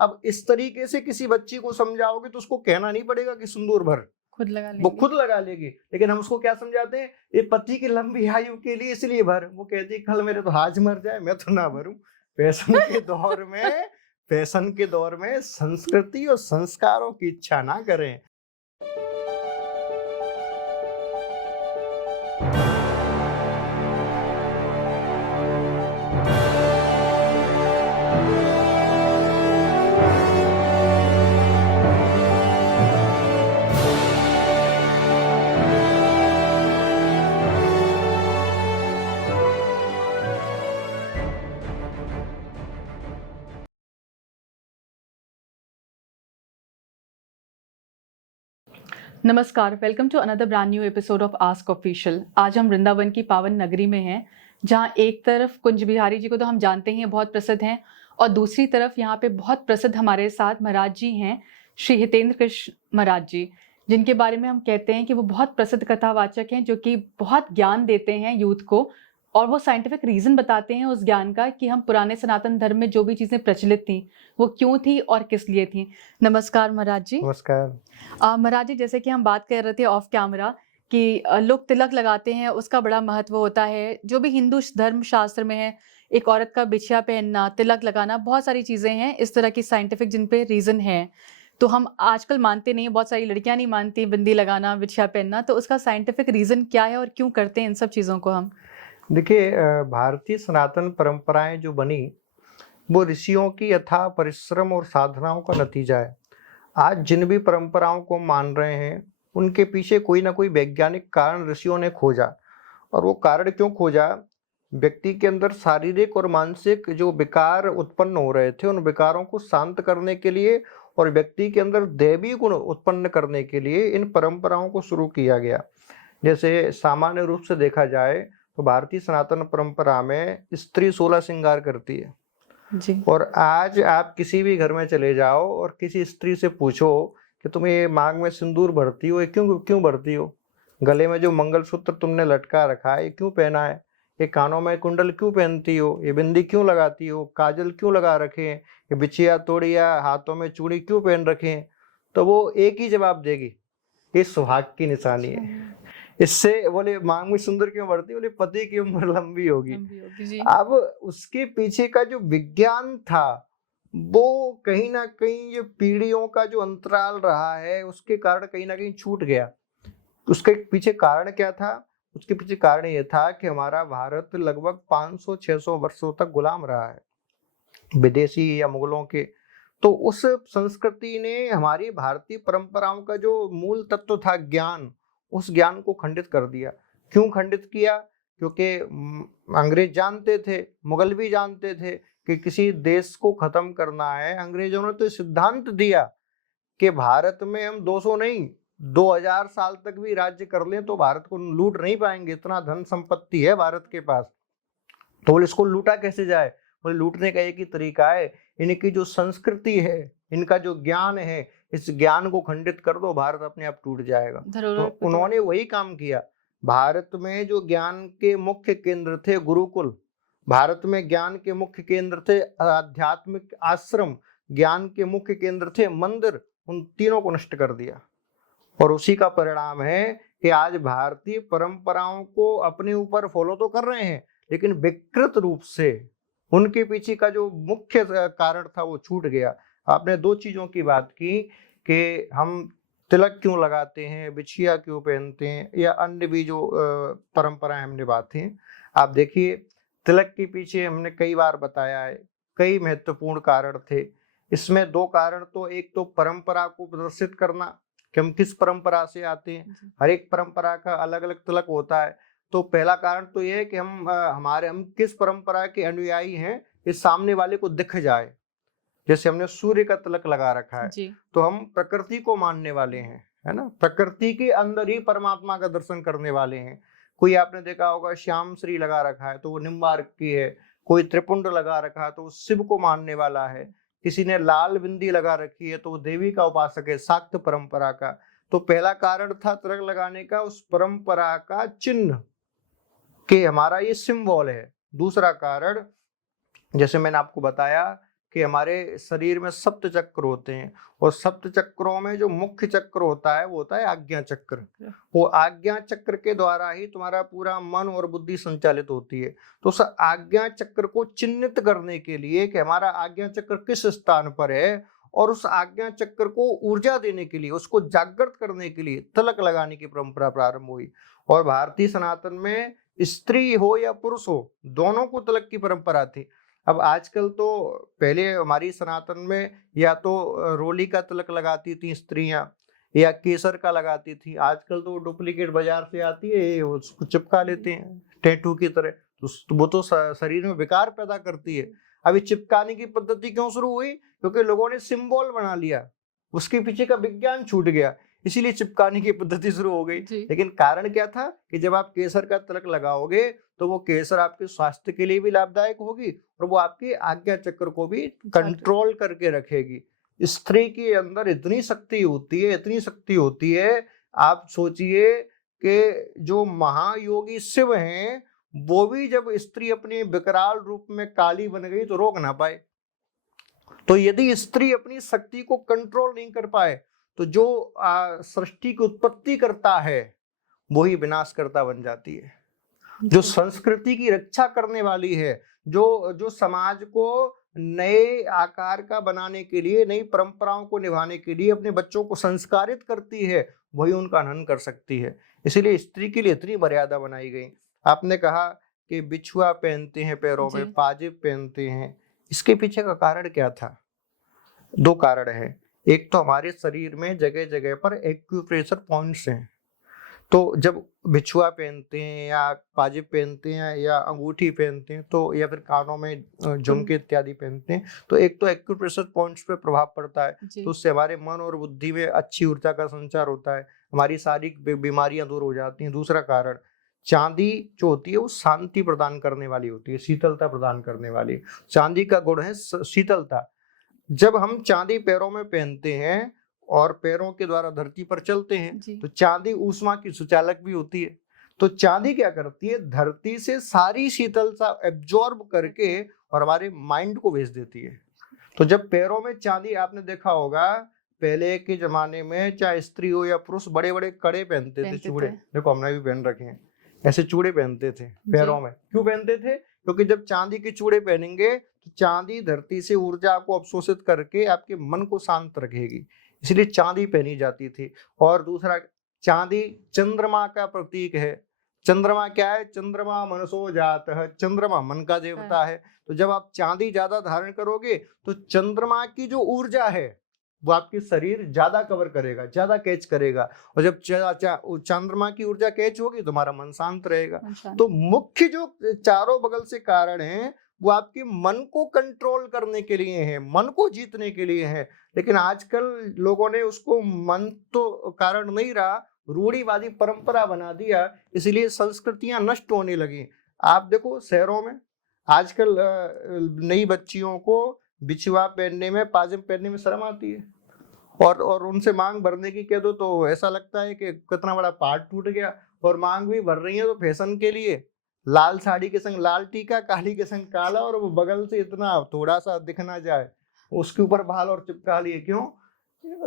अब इस तरीके से किसी बच्ची को समझाओगे तो उसको कहना नहीं पड़ेगा कि सिंदूर भर, खुद लगा वो लेगी। खुद लगा लेगी। लेकिन हम उसको क्या समझाते हैं, ये पति की लंबी आयु के लिए इसलिए भर। वो कहती है कल मेरे तो हाज मर जाए मैं तो ना भरूं। फैशन के दौर में संस्कृति और संस्कारों की इच्छा ना करें। नमस्कार, welcome to another brand new episode of ask official. आज हम वृंदावन की पावन नगरी में हैं, जहां एक तरफ कुंज बिहारी जी को तो हम जानते ही हैं, बहुत प्रसिद्ध हैं, और दूसरी तरफ यहाँ पे बहुत प्रसिद्ध हमारे साथ महाराज जी हैं, श्री हितेंद्र कृष्ण महाराज जी, जिनके बारे में हम कहते हैं कि वो बहुत प्रसिद्ध कथावाचक हैं, जो कि बहुत ज्ञान देते हैं यूथ को, और वो साइंटिफिक रीज़न बताते हैं उस ज्ञान का कि हम पुराने सनातन धर्म में जो भी चीज़ें प्रचलित थी वो क्यों थी और किस लिए थी। नमस्कार महाराज जी। नमस्कार। महाराज जी, जैसे कि हम बात कर रहे थे ऑफ कैमरा कि लोग तिलक लगाते हैं, उसका बड़ा महत्व होता है। जो भी हिंदू धर्म शास्त्र में है, एक औरत का बिछिया पहनना, तिलक लगाना, बहुत सारी चीज़ें हैं इस तरह की साइंटिफिक जिन पे रीज़न है। तो हम आजकल मानते नहीं, बहुत सारी लड़कियां नहीं मानती बिंदी लगाना, बिछिया पहनना। तो उसका साइंटिफिक रीज़न क्या है और क्यों करते हैं इन सब चीज़ों को हम? देखिए, भारतीय सनातन परंपराएं जो बनी वो ऋषियों की यथा परिश्रम और साधनाओं का नतीजा है। आज जिन भी परंपराओं को मान रहे हैं उनके पीछे कोई ना कोई वैज्ञानिक कारण ऋषियों ने खोजा। और वो कारण क्यों खोजा? व्यक्ति के अंदर शारीरिक और मानसिक जो विकार उत्पन्न हो रहे थे उन विकारों को शांत करने के लिए और व्यक्ति के अंदर दैवी गुण उत्पन्न करने के लिए इन परंपराओं को शुरू किया गया। जैसे सामान्य रूप से देखा जाए तो भारतीय सनातन परंपरा में स्त्री 16 श्रृंगार करती है जी। और आज आप किसी भी घर में चले जाओ और किसी स्त्री से पूछो कि तुम ये मांग में सिंदूर भरती हो, ये क्यों क्यों भरती हो? गले में जो मंगलसूत्र तुमने लटका रखा है ये क्यों पहना है? ये कानों में कुंडल क्यों पहनती हो? ये बिंदी क्यों लगाती हो? काजल क्यों लगा रखे हैं? ये बिछिया तोड़िया हाथों में चूड़ी क्यों पहन रखे हैं? तो वो एक ही जवाब देगी, ये सुहाग की निशानी है। इससे बोले मांग में सुंदर क्यों बढ़ती? बोले पति की उम्र लंबी होगी जी। अब उसके पीछे का जो विज्ञान था वो कहीं ना कहीं ये पीढ़ियों का जो अंतराल रहा है उसके कारण कहीं ना कहीं छूट गया। उसके पीछे कारण क्या था? उसके पीछे कारण ये था कि हमारा भारत लगभग 500-600 वर्षों तक गुलाम रहा है विदेशी या मुगलों के। तो उस संस्कृति ने हमारी भारतीय परंपराओं का जो मूल तत्व था ज्ञान, उस ज्ञान को खंडित कर दिया। क्यों खंडित किया? क्योंकि अंग्रेज जानते थे, मुगल भी जानते थे कि किसी देश को खत्म करना है। अंग्रेजों ने तो सिद्धांत दिया कि भारत में हम 200 नहीं 2000 साल तक भी राज्य कर लें तो भारत को लूट नहीं पाएंगे, इतना धन संपत्ति है भारत के पास। तो बोले इसको लूटा कैसे जाए? बोले लूटने का एक ही तरीका है, इनकी जो संस्कृति है, इनका जो ज्ञान है, इस ज्ञान को खंडित कर दो, भारत अपने आप टूट जाएगा। तो उन्होंने वही काम किया। भारत में जो ज्ञान के मुख्य केंद्र थे गुरुकुल, भारत में ज्ञान के मुख्य केंद्र थे आध्यात्मिक आश्रम, ज्ञान के मुख्य केंद्र थे मंदिर, उन तीनों को नष्ट कर दिया। और उसी का परिणाम है कि आज भारतीय परंपराओं को अपने ऊपर फॉलो तो कर रहे हैं लेकिन विकृत रूप से उनके पीछे का जो मुख्य कारण था वो छूट गया। आपने दो चीजों की बात की कि हम तिलक क्यों लगाते हैं, बिछिया क्यों पहनते हैं, या अन्य भी जो परंपराएं हमने बात हैं। आप देखिए, तिलक के पीछे हमने कई बार बताया है कई महत्वपूर्ण कारण थे। इसमें दो कारण, तो एक तो परंपरा को प्रदर्शित करना कि हम किस परंपरा से आते हैं। हर एक परंपरा का अलग अलग तिलक होता है। तो पहला कारण तो यह है कि हम किस परंपरा के अनुयायी हैं इस सामने वाले को दिख जाए। जैसे हमने सूर्य का तिलक लगा रखा है तो हम प्रकृति को मानने वाले हैं, है ना, प्रकृति के अंदर ही परमात्मा का दर्शन करने वाले हैं। कोई आपने देखा होगा श्याम श्री लगा रखा है तो वो निम्बार्क की है, कोई त्रिपुंड लगा रखा है तो वो शिव को मानने वाला है, किसी ने लाल बिंदी लगा रखी है तो वो देवी का उपासक है, शाक्त परंपरा का। तो पहला कारण था तिलक लगाने का उस परंपरा का चिन्ह कि हमारा ये सिंबल है। दूसरा कारण, जैसे मैंने आपको बताया कि हमारे शरीर में सप्त चक्र होते हैं, और सप्त चक्रों में जो मुख्य चक्र होता है वो होता है आज्ञा चक्र। वो आज्ञा चक्र के द्वारा ही तुम्हारा पूरा मन और बुद्धि संचालित होती है। तो उस आज्ञा चक्र को चिन्हित करने के लिए कि हमारा आज्ञा चक्र किस स्थान पर है, और उस आज्ञा चक्र को ऊर्जा देने के लिए, उसको जागृत करने के लिए तिलक लगाने की परंपरा प्रारंभ हुई। और भारतीय सनातन में स्त्री हो या पुरुष हो, दोनों को तिलक की परंपरा थी। अब आजकल तो, पहले हमारी सनातन में या तो रोली का तिलक लगाती थी स्त्रियां, या केसर का लगाती थी। आजकल तो डुप्लीकेट बाजार से आती है, उसको चिपका लेते हैं टैटू की तरह, तो वो तो शरीर में विकार पैदा करती है। अभी चिपकाने की पद्धति क्यों शुरू हुई? क्योंकि लोगों ने सिंबल बना लिया, उसके पीछे का विज्ञान छूट गया, इसीलिए चिपकाने की पद्धति शुरू हो गई। लेकिन कारण क्या था कि जब आप केसर का तिलक लगाओगे तो वो केसर आपके स्वास्थ्य के लिए भी लाभदायक होगी, और वो आपके आज्ञा चक्र को भी कंट्रोल करके रखेगी। स्त्री के अंदर इतनी शक्ति होती है, इतनी शक्ति होती है, आप सोचिए कि जो महायोगी शिव हैं, वो भी जब स्त्री अपने विकराल रूप में काली बन गई तो रोक ना पाए। तो यदि स्त्री अपनी शक्ति को कंट्रोल नहीं कर पाए तो जो सृष्टि की उत्पत्ति करता है वही विनाशकर्ता बन जाती है। जो संस्कृति की रक्षा करने वाली है, जो समाज को नए आकार का बनाने के लिए, नई परंपराओं को निभाने के लिए अपने बच्चों को संस्कारित करती है, वही उनका हनन कर सकती है। इसीलिए स्त्री के लिए इतनी मर्यादा बनाई गई। आपने कहा कि बिछुआ पहनते हैं पैरों में, पाजेब पहनते हैं, इसके पीछे का कारण क्या था? दो कारण है। एक तो हमारे शरीर में जगह जगह पर एक्यूप्रेशर पॉइंट्स हैं, तो जब बिछुआ पहनते हैं या पाजेब पहनते हैं या अंगूठी पहनते हैं, तो या फिर कानों में झुमके इत्यादि पहनते हैं, तो एक तो एक्यूप्रेशर पॉइंट्स पे प्रभाव पड़ता है, तो उससे हमारे मन और बुद्धि में अच्छी ऊर्जा का संचार होता है, हमारी शारीरिक बीमारियां दूर हो जाती हैं। दूसरा कारण, चांदी जो होती है वो शांति प्रदान करने वाली होती है, शीतलता प्रदान करने वाली। चांदी का गुण है शीतलता। जब हम चांदी पैरों में पहनते हैं और पैरों के द्वारा धरती पर चलते हैं तो चांदी ऊष्मा की सुचालक भी होती है। तो चांदी क्या करती है? धरती से सारी शीतलता एब्जॉर्ब करके और हमारे माइंड को भेज देती है। तो जब पैरों में चांदी, आपने देखा होगा पहले के जमाने में चाहे स्त्री हो या पुरुष बड़े बड़े कड़े पहनते थे, चूड़े, देखो हमने भी पहन रखे हैं, ऐसे चूड़े पहनते थे पैरों में। क्यों पहनते थे? क्योंकि जब चांदी के चूड़े पहनेंगे तो चांदी धरती से ऊर्जा को अवशोषित करके आपके मन को शांत रखेगी, इसलिए चांदी पहनी जाती थी। और दूसरा, चांदी चंद्रमा का प्रतीक है। चंद्रमा क्या है? चंद्रमा मनसो जात है, चंद्रमा मन का देवता है। तो जब आप चांदी ज्यादा धारण करोगे तो चंद्रमा की जो ऊर्जा है वो आपके शरीर ज्यादा कवर करेगा, ज्यादा कैच करेगा, और जब चंद्रमा की ऊर्जा कैच होगी तो हमारा मन शांत रहेगा। तो मुख्य जो चारों बगल से कारण हैं वो आपके मन को कंट्रोल करने के लिए है, मन को जीतने के लिए है। लेकिन आजकल लोगों ने उसको मन तो कारण नहीं रहा, रूढ़िवादी परंपरा बना दिया, इसलिए संस्कृतियां नष्ट होने लगी। आप देखो शहरों में आजकल नई बच्चियों को बिछुआ पहनने में, पाजेब पहनने में शर्म आती है, और उनसे मांग भरने की कह दो तो ऐसा लगता है कि कितना बड़ा पहाड़ टूट गया। और मांग भी भर रही है तो फैशन के लिए, लाल साड़ी के संग लाल टीका, काली के संग काला, और वो बगल से इतना थोड़ा सा दिख ना जाए उसके ऊपर बाल और चिपका लिए। क्यों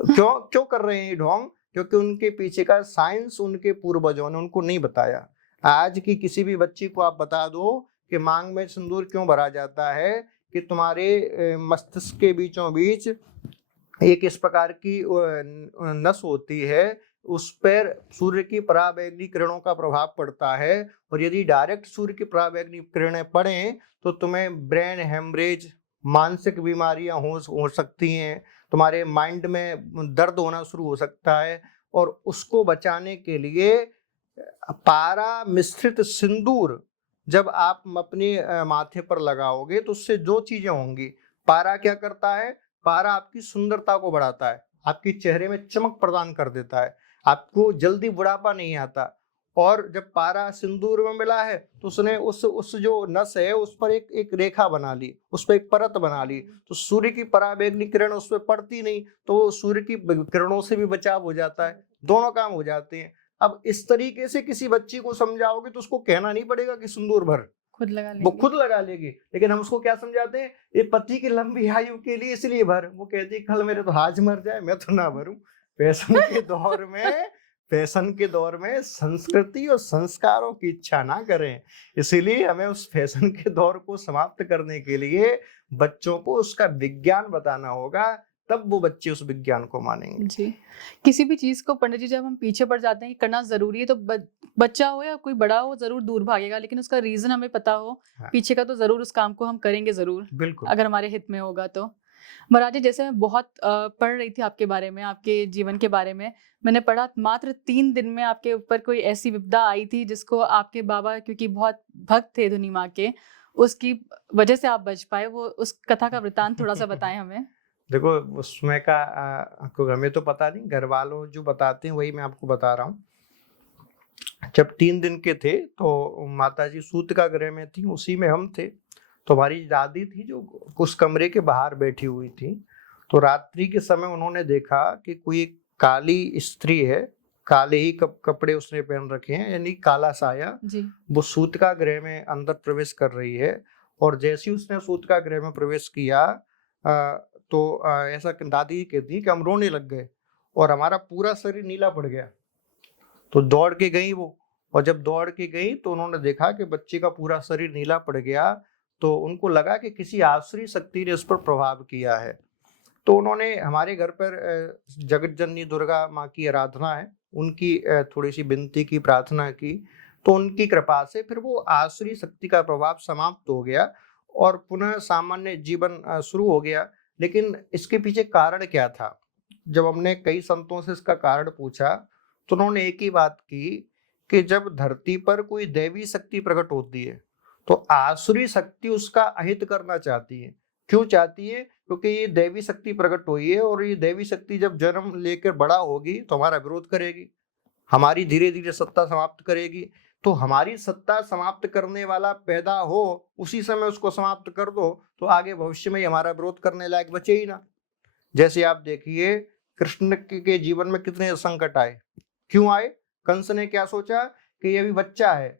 क्यों क्यों कर रहे हैं ये ढोंग? क्योंकि उनके पीछे का साइंस उनके पूर्वजों ने उनको नहीं बताया। आज की किसी भी बच्ची को आप बता दो कि मांग में सिंदूर क्यों भरा जाता है, कि तुम्हारे मस्तिष्क के बीचों बीच एक इस प्रकार की नस होती है, उस पर सूर्य की पराबैंगनी किरणों का प्रभाव पड़ता है, और यदि डायरेक्ट सूर्य की पराबैंगनी किरणें पड़ें तो तुम्हें ब्रेन हेमरेज, मानसिक बीमारियां हो सकती हैं, तुम्हारे माइंड में दर्द होना शुरू हो सकता है। और उसको बचाने के लिए पारा मिश्रित सिंदूर जब आप अपने माथे पर लगाओगे तो उससे दो चीजें होंगी। पारा क्या करता है? पारा आपकी सुंदरता को बढ़ाता है, आपके चेहरे में चमक प्रदान कर देता है, आपको जल्दी बुढ़ापा नहीं आता। और जब पारा सिंदूर में मिला है तो उसने उस जो नस है उस पर एक रेखा बना ली, उस पर एक परत बना ली, तो सूर्य की पराबैंगनी किरण उस पर पड़ती नहीं, तो सूर्य की किरणों से भी बचाव हो जाता है, दोनों काम हो जाते हैं। अब इस तरीके से किसी बच्ची को समझाओगे तो उसको कहना नहीं पड़ेगा कि सिंदूर भर, खुद लगा वो लेंगे। खुद लगा लेगी। लेकिन हम उसको क्या समझाते हैं, ये पति की लंबी आयु के लिए इसलिए भर। वो कहती है कल मेरे तो हाज मर जाए मैं तो ना भरूं। फैशन के दौर में संस्कृति और संस्कारों की इच्छा ना करें। इसीलिए हमें उस फैशन के दौर को समाप्त करने के लिए बच्चों को उसका विज्ञान बताना होगा, तब वो बच्चे उस विज्ञान को मानेंगे। जी, किसी भी चीज को पंडित जी जब हम पीछे पड़ जाते हैं कि करना जरूरी है, तो बच्चा हो या कोई बड़ा हो जरूर दूर भागेगा, लेकिन उसका रीजन हमें पता हो हाँ। पीछे का, तो जरूर उस काम को हम करेंगे जरूर, बिल्कुल। अगर हमारे हित में होगा तो। महाराज जी, जैसे मैं बहुत पढ़ रही थी आपके बारे में, आपके जीवन के बारे में, मैंने पढ़ा मात्र 3 दिन में आपके ऊपर कोई ऐसी विपदा आई थी जिसको आपके बाबा, क्योंकि बहुत भक्त थे धुनी माँ के, उसकी वजह से आप बच पाए। वो उस कथा का वृतांत थोड़ा सा बताएं हमें। देखो उसमें का आपको हमें तो पता नहीं, घर वालों जो बताते हैं वही मैं आपको बता रहा हूँ। जब 3 दिन के थे तो माता जी सूत का गृह में थी, उसी में हम थे। तो हमारी दादी थी जो उस कमरे के बाहर बैठी हुई थी। तो रात्रि के समय उन्होंने देखा कि कोई काली स्त्री है, काले ही कपड़े उसने पहन रखे हैं, यानी काला साया जी। वो सूत का गृह में अंदर प्रवेश कर रही है। और जैसे ही उसने सूत का गृह में प्रवेश किया तो ऐसा दादी कहती कि हम रोने लग गए और हमारा पूरा शरीर नीला पड़ गया। तो दौड़ के गई वो, और जब दौड़ के गई तो उन्होंने देखा कि बच्चे का पूरा शरीर नीला पड़ गया। तो उनको लगा कि किसी आसुरी शक्ति ने उस पर प्रभाव किया है। तो उन्होंने, हमारे घर पर जगत जननी दुर्गा माँ की आराधना है, उनकी थोड़ी सी विनती की, प्रार्थना की। तो उनकी कृपा से फिर वो आसुरी शक्ति का प्रभाव समाप्त हो गया और पुनः सामान्य जीवन शुरू हो गया। लेकिन इसके पीछे कारण क्या था? जब हमने कई संतों से इसका कारण पूछा तो उन्होंने एक ही बात की कि जब धरती पर कोई दैवी शक्ति प्रकट होती है तो आसुरी शक्ति उसका अहित करना चाहती है। क्यों चाहती है? क्योंकि ये दैवी शक्ति प्रकट हुई है और ये दैवी शक्ति जब जन्म लेकर बड़ा होगी तो हमारा विरोध करेगी, हमारी धीरे धीरे सत्ता समाप्त करेगी। तो हमारी सत्ता समाप्त करने वाला पैदा हो, उसी समय उसको समाप्त कर दो तो आगे भविष्य में हमारा विरोध करने लायक बचे ही ना। जैसे आप देखिए कृष्ण के जीवन में कितने संकट आए, क्यों आए? कंस ने क्या सोचा कि ये भी बच्चा है,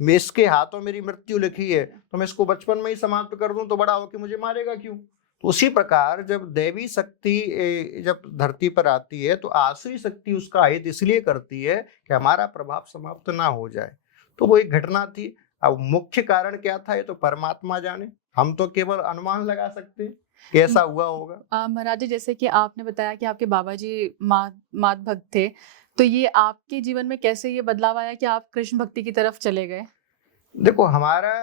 मैं इसके हाथों मेरी मृत्यु लिखी है, तो मैं इसको बचपन में ही समाप्त कर दूं तो बड़ा होकर मुझे मारेगा क्यों? तो उसी प्रकार जब दैवी शक्ति जब धरती पर आती है तो आसुरी शक्ति उसका हित इसलिए करती है कि हमारा प्रभाव समाप्त ना हो जाए। तो वो एक घटना थी। अब मुख्य कारण क्या था ये तो परमात्मा जाने, हम तो केवल अनुमान लगा सकते हैं कि ऐसा हुआ होगा। महाराज जी, जैसे कि आपने बताया कि आपके बाबा जी मात भक्त थे, तो ये आपके जीवन में कैसे ये बदलाव आया कि आप कृष्ण भक्ति की तरफ चले गए? देखो हमारा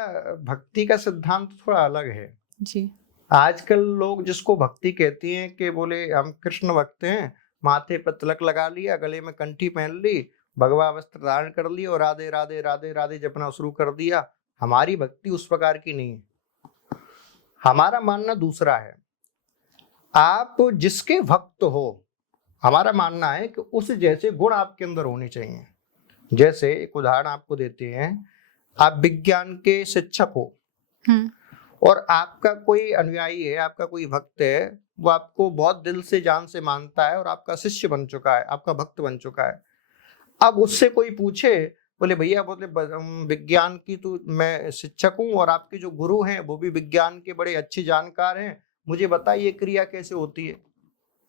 भक्ति का सिद्धांत थोड़ा अलग है जी। आजकल लोग जिसको भक्ति कहती हैं कि बोले हम कृष्ण भक्त हैं, माथे पर तिलक लगा लिया, गले में कंठी पहन ली, भगवा वस्त्र धारण कर ली और राधे राधे राधे राधे जपना शुरू कर दिया। हमारी भक्ति उस प्रकार की नहीं है। हमारा मानना दूसरा है। आप जिसके भक्त हो, हमारा मानना है कि उस जैसे गुण आपके अंदर होने चाहिए। जैसे एक उदाहरण आपको देते हैं, आप विज्ञान के शिक्षक हो और आपका कोई अनुयायी है, आपका कोई भक्त है, वो आपको बहुत दिल से जान से मानता है और आपका शिष्य बन चुका है, आपका भक्त बन चुका है। अब उससे कोई पूछे, बोले भैया बोले विज्ञान की तो मैं शिक्षक हूँ और आपके जो गुरु हैं वो भी विज्ञान के बड़े अच्छे जानकार हैं, मुझे बताइए क्रिया कैसे होती है।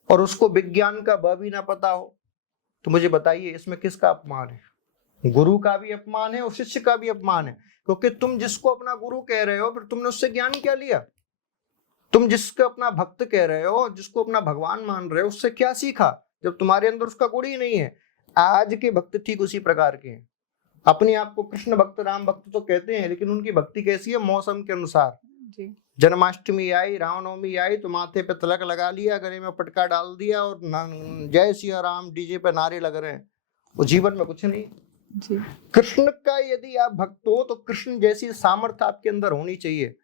और उसको विज्ञान का ब भी ना पता हो तो मुझे बताइए इसमें किसका अपमान है? गुरु का भी अपमान है और शिष्य का भी अपमान है। क्योंकि तुम जिसको अपना गुरु कह रहे हो फिर तुमने उससे ज्ञान क्या लिया? तुम जिसको अपना भक्त कह रहे हो, जिसको अपना भगवान मान रहे हो, उससे क्या सीखा जब तुम्हारे अंदर उसका गुण ही नहीं है? आज के भक्त ठीक उसी प्रकार के हैं। अपने आप को कृष्ण भक्त राम भक्त तो कहते हैं, लेकिन उनकी भक्ति कैसी है? मौसम के अनुसार। जन्माष्टमी आई, रामनवमी आई तो माथे पे तिलक लगा लिया, गले में पटका डाल दिया और जय सिया राम डीजे पे नारे लग रहे हैं। वो जीवन में कुछ नहीं। जी। कृष्ण का यदि आप भक्त हो तो कृष्ण जैसी सामर्थ्य आपके अंदर होनी चाहिए,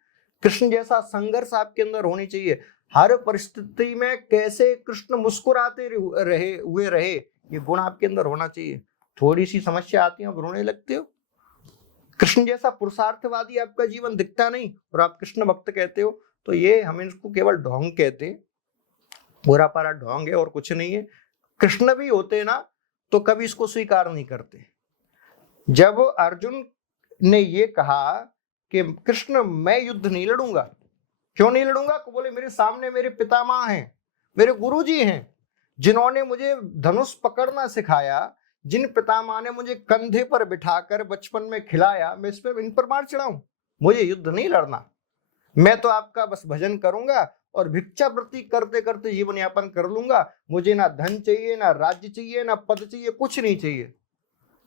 कृष्ण जैसा संघर्ष आपके अंदर होनी चाहिए। हर परिस्थिति में कैसे कृष्ण मुस्कुराते रहे ये गुण आपके अंदर होना चाहिए। थोड़ी सी समस्या आती है, आप रोने लगते हो। कृष्ण जैसा पुरुषार्थवादी आपका जीवन दिखता नहीं और आप कृष्ण भक्त कहते हो, तो ये हम इसको केवल ढोंग कहते हैं, पूरा पारा ढोंग है और कुछ नहीं है। कृष्ण भी होते ना तो कभी इसको स्वीकार नहीं करते। जब अर्जुन ने ये कहा कि कृष्ण मैं युद्ध नहीं लड़ूंगा। क्यों नहीं लड़ूंगा? तो बोले मेरे सामने मेरे पितामह हैं, मेरे गुरुजी हैं, जिन्होंने मुझे धनुष पकड़ना सिखाया, जिन पितामह ने मुझे कंधे पर बिठाकर बचपन में खिलाया, मैं इस पर इन पर मार चढ़ाऊं? मुझे युद्ध नहीं लड़ना। मैं तो आपका बस भजन करूंगा और भिक्षावृत्ति करते करते जीवन यापन कर लूंगा। मुझे ना धन चाहिए, ना राज्य चाहिए, ना पद चाहिए, कुछ नहीं चाहिए।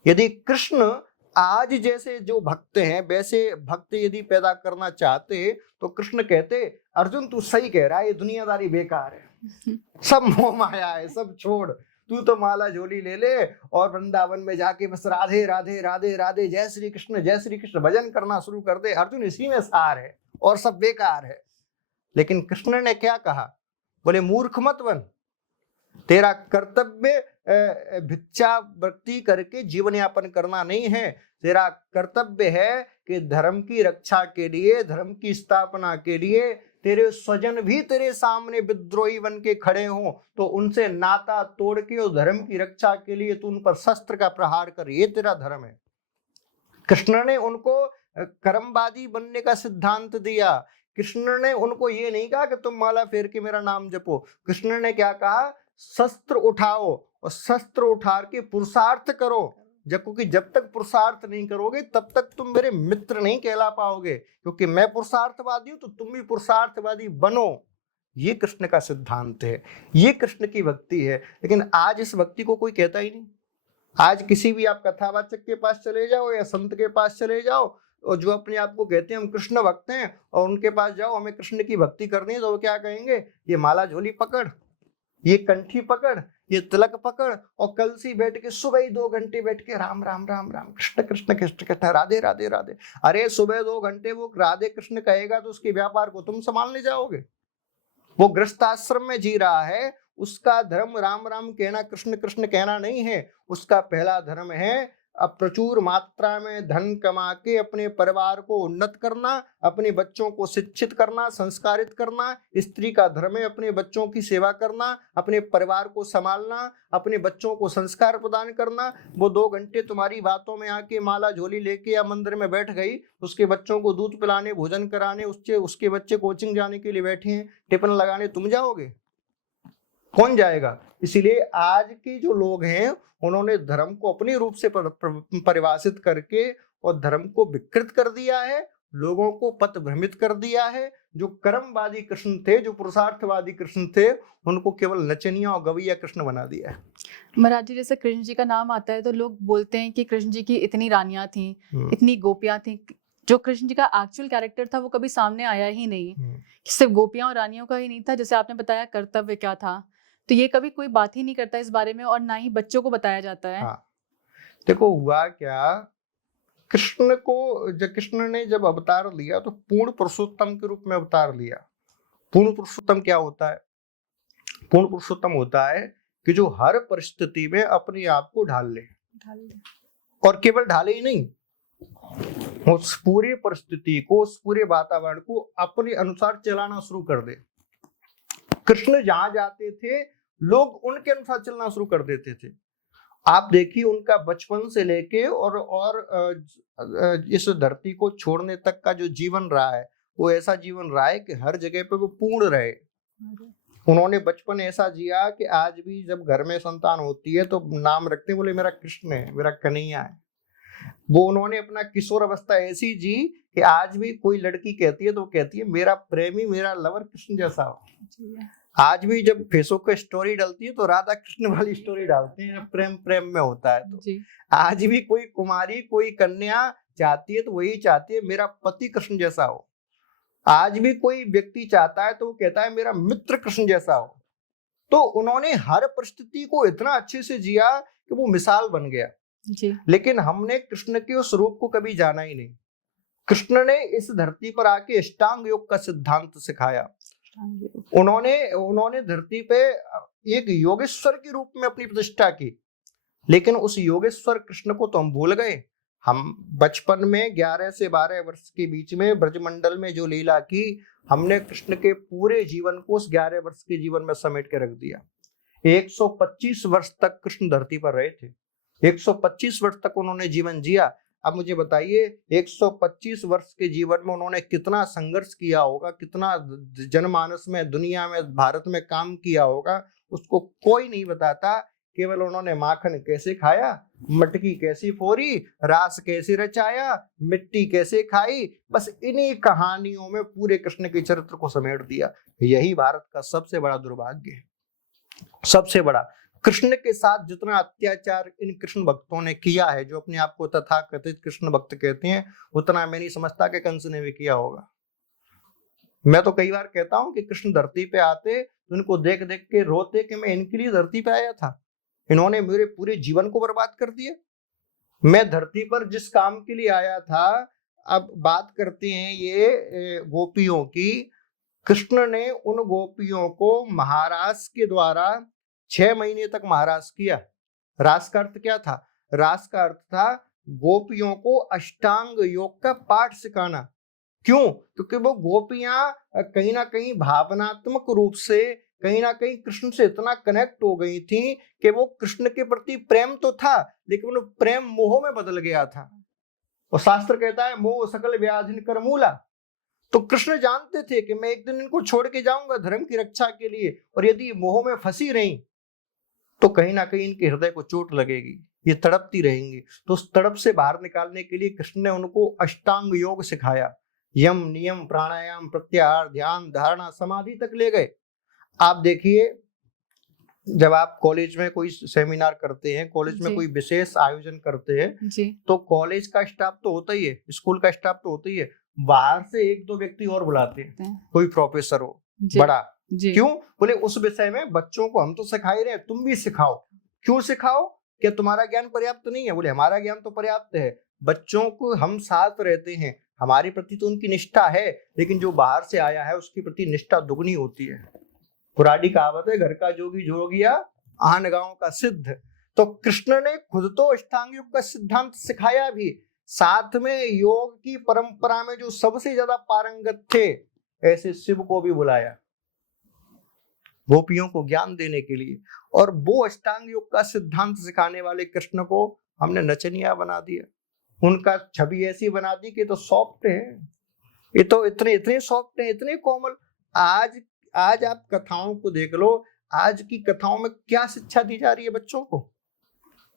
यदि कृष्ण आज जैसे जो भक्त हैं वैसे भक्त यदि पैदा करना चाहते तो कृष्ण कहते, अर्जुन तू सही कह रहा है, ये दुनियादारी बेकार है, सब मोह माया है, सब छोड़, तू तो माला झोली ले ले और वृंदावन में जाके बस राधे राधे राधे राधे जय श्री कृष्ण भजन करना शुरू कर दे। अर्जुन इसी में सार है और सब बेकार है। लेकिन कृष्ण ने क्या कहा? बोले मूर्ख मत बन, तेरा कर्तव्य भिक्षावृत्ति करके जीवन यापन करना नहीं है। तेरा कर्तव्य है कि धर्म की रक्षा के लिए, धर्म की स्थापना के लिए तेरे स्वजन भी तेरे सामने विद्रोही बन के खड़े हों तो उनसे नाता तोड़ के और धर्म की रक्षा के लिए तू उन पर शस्त्र का प्रहार कर, ये तेरा धर्म है। कृष्ण ने उनको कर्मवादी बनने का सिद्धांत दिया। कृष्ण ने उनको ये नहीं कहा कि तुम माला फेर के मेरा नाम जपो। कृष्ण ने क्या कहा? शस्त्र उठाओ और शस्त्र उठा के पुरुषार्थ करो, क्योंकि जब तक पुरुषार्थ नहीं करोगे तब तक तुम मेरे मित्र नहीं कहला पाओगे, क्योंकि मैं पुरुषार्थवादी हूं तो तुम भी पुरुषार्थवादी बनो। ये कृष्ण का सिद्धांत है, ये कृष्ण की भक्ति है। लेकिन आज इस भक्ति को कोई कहता ही नहीं। आज किसी भी आप कथावाचक के पास चले जाओ या संत के पास चले जाओ और जो अपने आप को कहते हैं हम कृष्ण भक्त हैं और उनके पास जाओ हमें कृष्ण की भक्ति करनी है, तो वो क्या कहेंगे? ये माला झोली पकड़, ये कंठी पकड़, ये तिलक पकड़ और कल सी बैठ के सुबह ही 2 घंटे बैठ के राम राम राम राम कृष्ण कृष्ण कृष्ण कृष्ण राधे राधे राधे। अरे सुबह 2 घंटे वो राधे कृष्ण कहेगा तो उसके व्यापार को तुम संभालने जाओगे? वो गृहस्थ आश्रम में जी रहा है, उसका धर्म राम राम कहना, कृष्ण कृष्ण कहना नहीं है। उसका पहला धर्म है अब प्रचुर मात्रा में धन कमा के अपने परिवार को उन्नत करना, अपने बच्चों को शिक्षित करना, संस्कारित करना। स्त्री का धर्म है अपने बच्चों की सेवा करना, अपने परिवार को संभालना, अपने बच्चों को संस्कार प्रदान करना। वो 2 घंटे तुम्हारी बातों में आके माला झोली लेके या मंदिर में बैठ गई, उसके बच्चों को दूध पिलाने, भोजन कराने, उसके बच्चे कोचिंग जाने के लिए बैठे हैं, टिफिन लगाने, तुम जाओगे? कौन जाएगा? इसीलिए आज के जो लोग हैं उन्होंने धर्म को अपनी रूप से परिभाषित करके और धर्म को विकृत कर दिया है, लोगों को पथ भ्रमित कर दिया है। जो कर्मवादी कृष्ण थे, जो पुरुषार्थवादी कृष्ण थे, उनको केवल नचनिया और गवैया कृष्ण बना दिया है। महाराज जी, जैसे कृष्ण जी का नाम आता है तो लोग बोलते हैं कि कृष्ण जी की इतनी रानियां थी, इतनी गोपियां थी। जो कृष्ण जी का एक्चुअल कैरेक्टर था वो कभी सामने आया ही नहीं, सिर्फ गोपियां और रानियों का ही नहीं था। जैसे आपने बताया कर्तव्य क्या था, तो ये कभी कोई बात ही नहीं करता इस बारे में और ना ही बच्चों को बताया जाता है। हाँ। देखो हुआ क्या, कृष्ण को जब कृष्ण ने जब अवतार लिया तो पूर्ण पुरुषोत्तम के रूप में अवतार लिया। पूर्ण पुरुषोत्तम क्या होता है? पूर्ण पुरुषोत्तम होता है कि जो हर परिस्थिति में अपने आप को ढाल ले, और केवल ढाले ही नहीं, उस पूरी परिस्थिति को, उस पूरे वातावरण को अपने अनुसार चलाना शुरू कर दे। कृष्ण जहां जाते थे लोग उनके अनुसार चलना शुरू कर देते थे। आप देखिए उनका बचपन से लेके और इस धरती को छोड़ने तक का जो जीवन रहा है वो ऐसा जीवन रहा है कि हर जगह पे वो पूर्ण रहे। उन्होंने बचपन ऐसा जिया कि आज भी जब घर में संतान होती है तो नाम रखते हैं, बोले मेरा कृष्ण है, मेरा कन्हैया है। वो उन्होंने अपना किशोर अवस्था ऐसी जी कि आज भी कोई लड़की कहती है तो कहती है मेरा प्रेमी, मेरा लवर कृष्ण जैसा हो। आज भी जब फेसबुक पे स्टोरी डालती है तो राधा कृष्ण वाली स्टोरी डालते हैं, प्रेम प्रेम में होता है। तो आज भी कोई कुमारी, कोई कन्या चाहती है तो वही चाहती है मेरा पति कृष्ण जैसा हो। आज भी कोई व्यक्ति चाहता है तो वो कहता है मेरा मित्र कृष्ण जैसा हो। तो उन्होंने हर परिस्थिति को इतना अच्छे से जिया कि वो मिसाल बन गया जी। लेकिन हमने कृष्ण के उस रूप को कभी जाना ही नहीं। कृष्ण ने इस धरती पर आके अष्टांग योग का सिद्धांत सिखाया। उन्होंने धरती पे एक योगेश्वर के रूप में अपनी प्रतिष्ठा की, लेकिन उस योगेश्वर कृष्ण को तो हम भूल गए। हम बचपन में 11 से 12 वर्ष के बीच में ब्रजमंडल में जो लीला की, हमने कृष्ण के पूरे जीवन को उस 11 वर्ष के जीवन में समेट के रख दिया। 125 वर्ष तक कृष्ण धरती पर रहे थे, 125 वर्ष तक उन्होंने जीवन जिया। अब मुझे बताइए 125 वर्ष के जीवन में उन्होंने कितना संघर्ष किया होगा, कितना जनमानस में, दुनिया में, भारत में काम किया होगा, उसको कोई नहीं बताता। केवल उन्होंने माखन कैसे खाया, मटकी कैसी फोरी, रास कैसे रचाया, मिट्टी कैसे खाई, बस इन्हीं कहानियों में पूरे कृष्ण के चरित्र को समेट दिया। यही भारत का सबसे बड़ा दुर्भाग्य है, सबसे बड़ा। कृष्ण के साथ जितना अत्याचार इन कृष्ण भक्तों ने किया है, जो अपने आप को तथाकथित कृष्ण भक्त कहते हैं, उतना मैं नहीं समझता कि कंस ने भी किया होगा। मैं तो कई बार कहता हूं कि कृष्ण धरती पे आते तो इनको देख देख के रोते कि मैं इनके लिए धरती पे आया था, इन्होंने मेरे पूरे जीवन को बर्बाद कर दिया। मैं धरती पर जिस काम के लिए आया था, अब बात करते हैं ये गोपियों की। कृष्ण ने उन गोपियों को महाराज के द्वारा 6 महीने तक महाराज किया। रास का अर्थ क्या था? रास का अर्थ था गोपियों को अष्टांग योग का पाठ सिखाना। क्यों? क्योंकि वो गोपियां कहीं ना कहीं भावनात्मक रूप से कहीं ना कहीं कृष्ण से इतना कनेक्ट हो गई थी कि वो कृष्ण के प्रति प्रेम तो था, लेकिन वो प्रेम मोह में बदल गया था। और शास्त्र कहता है मोह सकल व्याधि कर मूला। तो कृष्ण जानते थे कि मैं एक दिन इनको छोड़ के जाऊंगा धर्म की रक्षा के लिए, और यदि मोह में फंसी रही तो कहीं ना कहीं इनके हृदय को चोट लगेगी, ये तड़पती रहेंगी। तो उस तड़प से बाहर निकालने के लिए कृष्ण ने उनको अष्टांग योग सिखाया। यम, नियम, प्राणायाम, प्रत्याहार, ध्यान, धारणा, समाधि तक ले गए। आप देखिए, जब आप कॉलेज में कोई सेमिनार करते हैं, कॉलेज में कोई विशेष आयोजन करते हैं जी, तो कॉलेज का स्टाफ तो होता ही है, स्कूल का स्टाफ तो होता ही है, बाहर से 1-2 व्यक्ति और बुलाते हैं, कोई प्रोफेसर हो बड़ा। क्यों? बोले उस विषय में बच्चों को हम तो सिखा ही रहे हैं, तुम भी सिखाओ। क्यों सिखाओ? क्या तुम्हारा ज्ञान पर्याप्त नहीं है? बोले हमारा ज्ञान तो पर्याप्त है। बच्चों को हम साथ रहते हैं, हमारे प्रति तो उनकी निष्ठा है, लेकिन जो बाहर से आया है उसके प्रति निष्ठा दुगनी होती है। पुरानी कहावत है, घर का जोगी जोगिया, आन गांव का सिद्ध। तो कृष्ण ने खुद तो अष्टांग योग का सिद्धांत सिखाया भी, साथ में योग की परंपरा में जो सबसे ज्यादा पारंगत थे ऐसे शिव को भी बुलाया गोपियों को ज्ञान देने के लिए। और वो अष्टांग योग का सिद्धांत सिखाने वाले कृष्ण को हमने नचनिया बना दिया, उनका छवि ऐसी बना दी कि तो सॉफ्ट है, ये तो इतने इतने सॉफ्ट है, इतने कोमल। आज आप कथाओं को देख लो, आज की कथाओं में क्या शिक्षा दी जा रही है बच्चों को।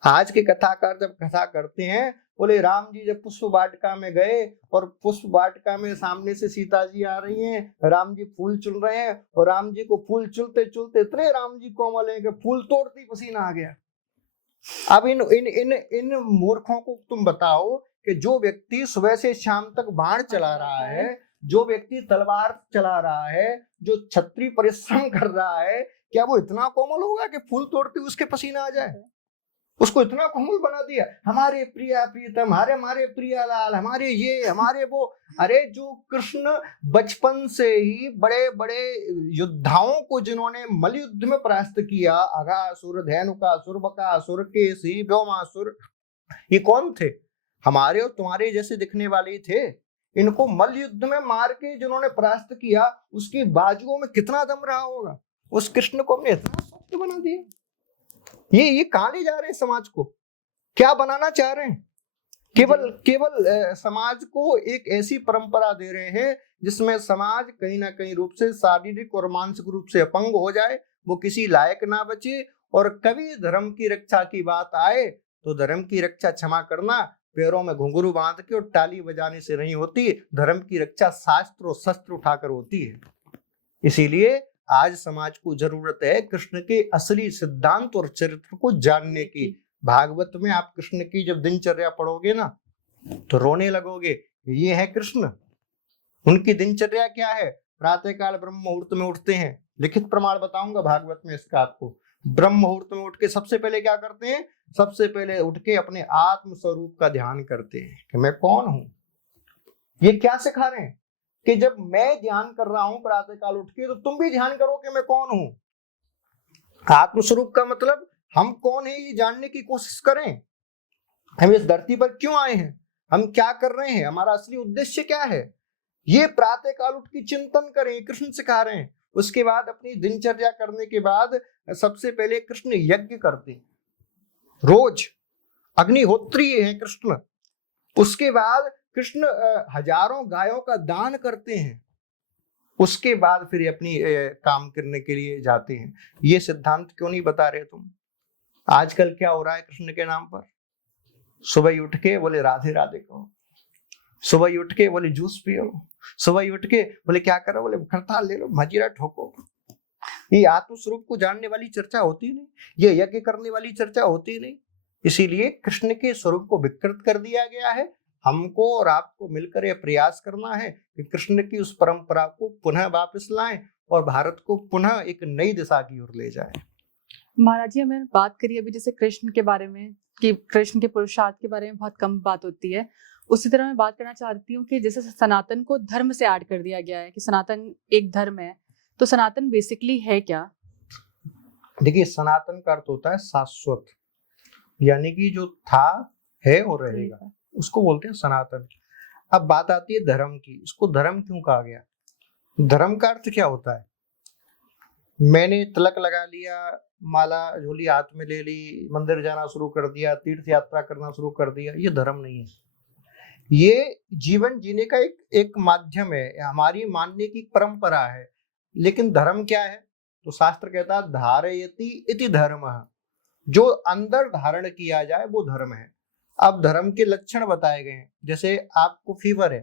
आज के कथाकार जब कथा करते हैं, बोले राम जी जब पुष्प वाटिका में गए और पुष्प वाटिका में सामने से सीता जी आ रही हैं, राम जी फूल चुन रहे हैं, और राम जी को फूल चुनते चुनते इतने राम जी कोमल हैं कि फूल तोड़ती पसीना आ गया। अब इन इन इन इन मूर्खों को तुम बताओ कि जो व्यक्ति सुबह से शाम तक बाण चला रहा है, जो व्यक्ति तलवार चला रहा है, जो छत्री परिश्रम कर रहा है, क्या वो इतना कोमल होगा कि फूल तोड़ते उसके पसीना आ जाए? उसको इतना कोमल बना दिया, हमारे प्रिया प्रियतम, हमारे प्रिया लाल, हमारे ये, हमारे वो। अरे जो कृष्ण बचपन से ही बड़े बड़े योद्धाओं को जिन्होंने मलयुद्ध में परास्त किया, अघासुर, धेनुकासुर, बकासुर, केसी, व्योमासुर, ये कौन थे? हमारे और तुम्हारे जैसे दिखने वाले ही थे। इनको मलयुद्ध में मार के जिन्होंने परास्त किया, उसकी बाजुओं में कितना दम रहा होगा। उस कृष्ण को हमने इतना सॉफ्ट बना दिया। ये कहां ले जा रहे हैं समाज को? क्या बनाना चाह रहे हैं? केवल समाज को एक ऐसी परंपरा दे रहे हैं जिसमें समाज कहीं ना कहीं रूप से शारीरिक और मानसिक रूप से अपंग हो जाए, वो किसी लायक ना बचे। और कभी धर्म की रक्षा की बात आए तो धर्म की रक्षा, क्षमा करना, पैरों में घुंघरू बांध के और ताली बजाने से नहीं होती। धर्म की रक्षा शास्त्र और शस्त्र उठाकर होती है। इसीलिए आज समाज को जरूरत है कृष्ण के असली सिद्धांत और चरित्र को जानने की। भागवत में आप कृष्ण की जब दिनचर्या पढ़ोगे ना तो रोने लगोगे। ये है कृष्ण, उनकी दिनचर्या क्या है? प्रातःकाल ब्रह्म मुहूर्त में उठते हैं, लिखित प्रमाण बताऊंगा भागवत में इसका आपको। ब्रह्म मुहूर्त में उठ के सबसे पहले क्या करते हैं? सबसे पहले उठ के अपने आत्म स्वरूप का ध्यान करते हैं कि मैं कौन हूं। ये क्या सिखा रहे हैं कि जब मैं ध्यान कर रहा हूं प्रातःकाल उठ के, तो तुम भी ध्यान करो कि मैं कौन हूं। आत्मस्वरूप का मतलब हम कौन है ये जानने की कोशिश करें। हम इस धरती पर क्यों आए हैं, हम क्या कर रहे हैं, हमारा असली उद्देश्य क्या है, ये प्रातःकाल उठ के चिंतन करें। कृष्ण सिखा रहे हैं। उसके बाद अपनी दिनचर्या करने के बाद सबसे पहले कृष्ण यज्ञ करते हैं। रोज अग्निहोत्री है कृष्ण। उसके बाद कृष्ण हजारों गायों का दान करते हैं, उसके बाद फिर अपनी काम करने के लिए जाते हैं। ये सिद्धांत क्यों नहीं बता रहे तुम? आजकल क्या हो रहा है कृष्ण के नाम पर? सुबह उठ के बोले राधे राधे कहो, सुबह उठ के बोले जूस पियो, सुबह उठ के बोले क्या करो, बोले हड़ताल ले लो, मजीरा ठोको। ये आत्म स्वरूप को जानने वाली चर्चा होती नहीं, ये यज्ञ करने वाली चर्चा होती नहीं। इसीलिए कृष्ण के स्वरूप को विकृत कर दिया गया है। हमको और आपको मिलकर यह प्रयास करना है कि कृष्ण की उस परंपरा को पुनः वापस लाएं और भारत को पुनः एक नई दिशा की ओर ले जाएं। महाराज जी, हमें बात करिए अभी जैसे कृष्ण के बारे में कि कृष्ण के पुरुषार्थ के बारे में बहुत कम बात होती है, उसी तरह मैं बात करना चाहती हूँ कि जैसे सनातन को धर्म से ऐड कर दिया गया है कि सनातन एक धर्म है, तो सनातन बेसिकली है क्या? देखिए, सनातन का अर्थ होता है शाश्वत, यानी कि जो था है और रहेगा, उसको बोलते हैं सनातन। अब बात आती है धर्म की। इसको धर्म क्यों कहा गया? धर्म का अर्थ क्या होता है? मैंने तिलक लगा लिया, माला झोली हाथ में ले ली, मंदिर जाना शुरू कर दिया, तीर्थ यात्रा करना शुरू कर दिया, ये धर्म नहीं है। ये जीवन जीने का एक माध्यम है, हमारी मानने की परंपरा है। लेकिन धर्म क्या है? तो शास्त्र कहता है धारयति इति धर्मः, जो अंदर धारण किया जाए वो धर्म है। अब धर्म के लक्षण बताए गए हैं। जैसे आपको फीवर है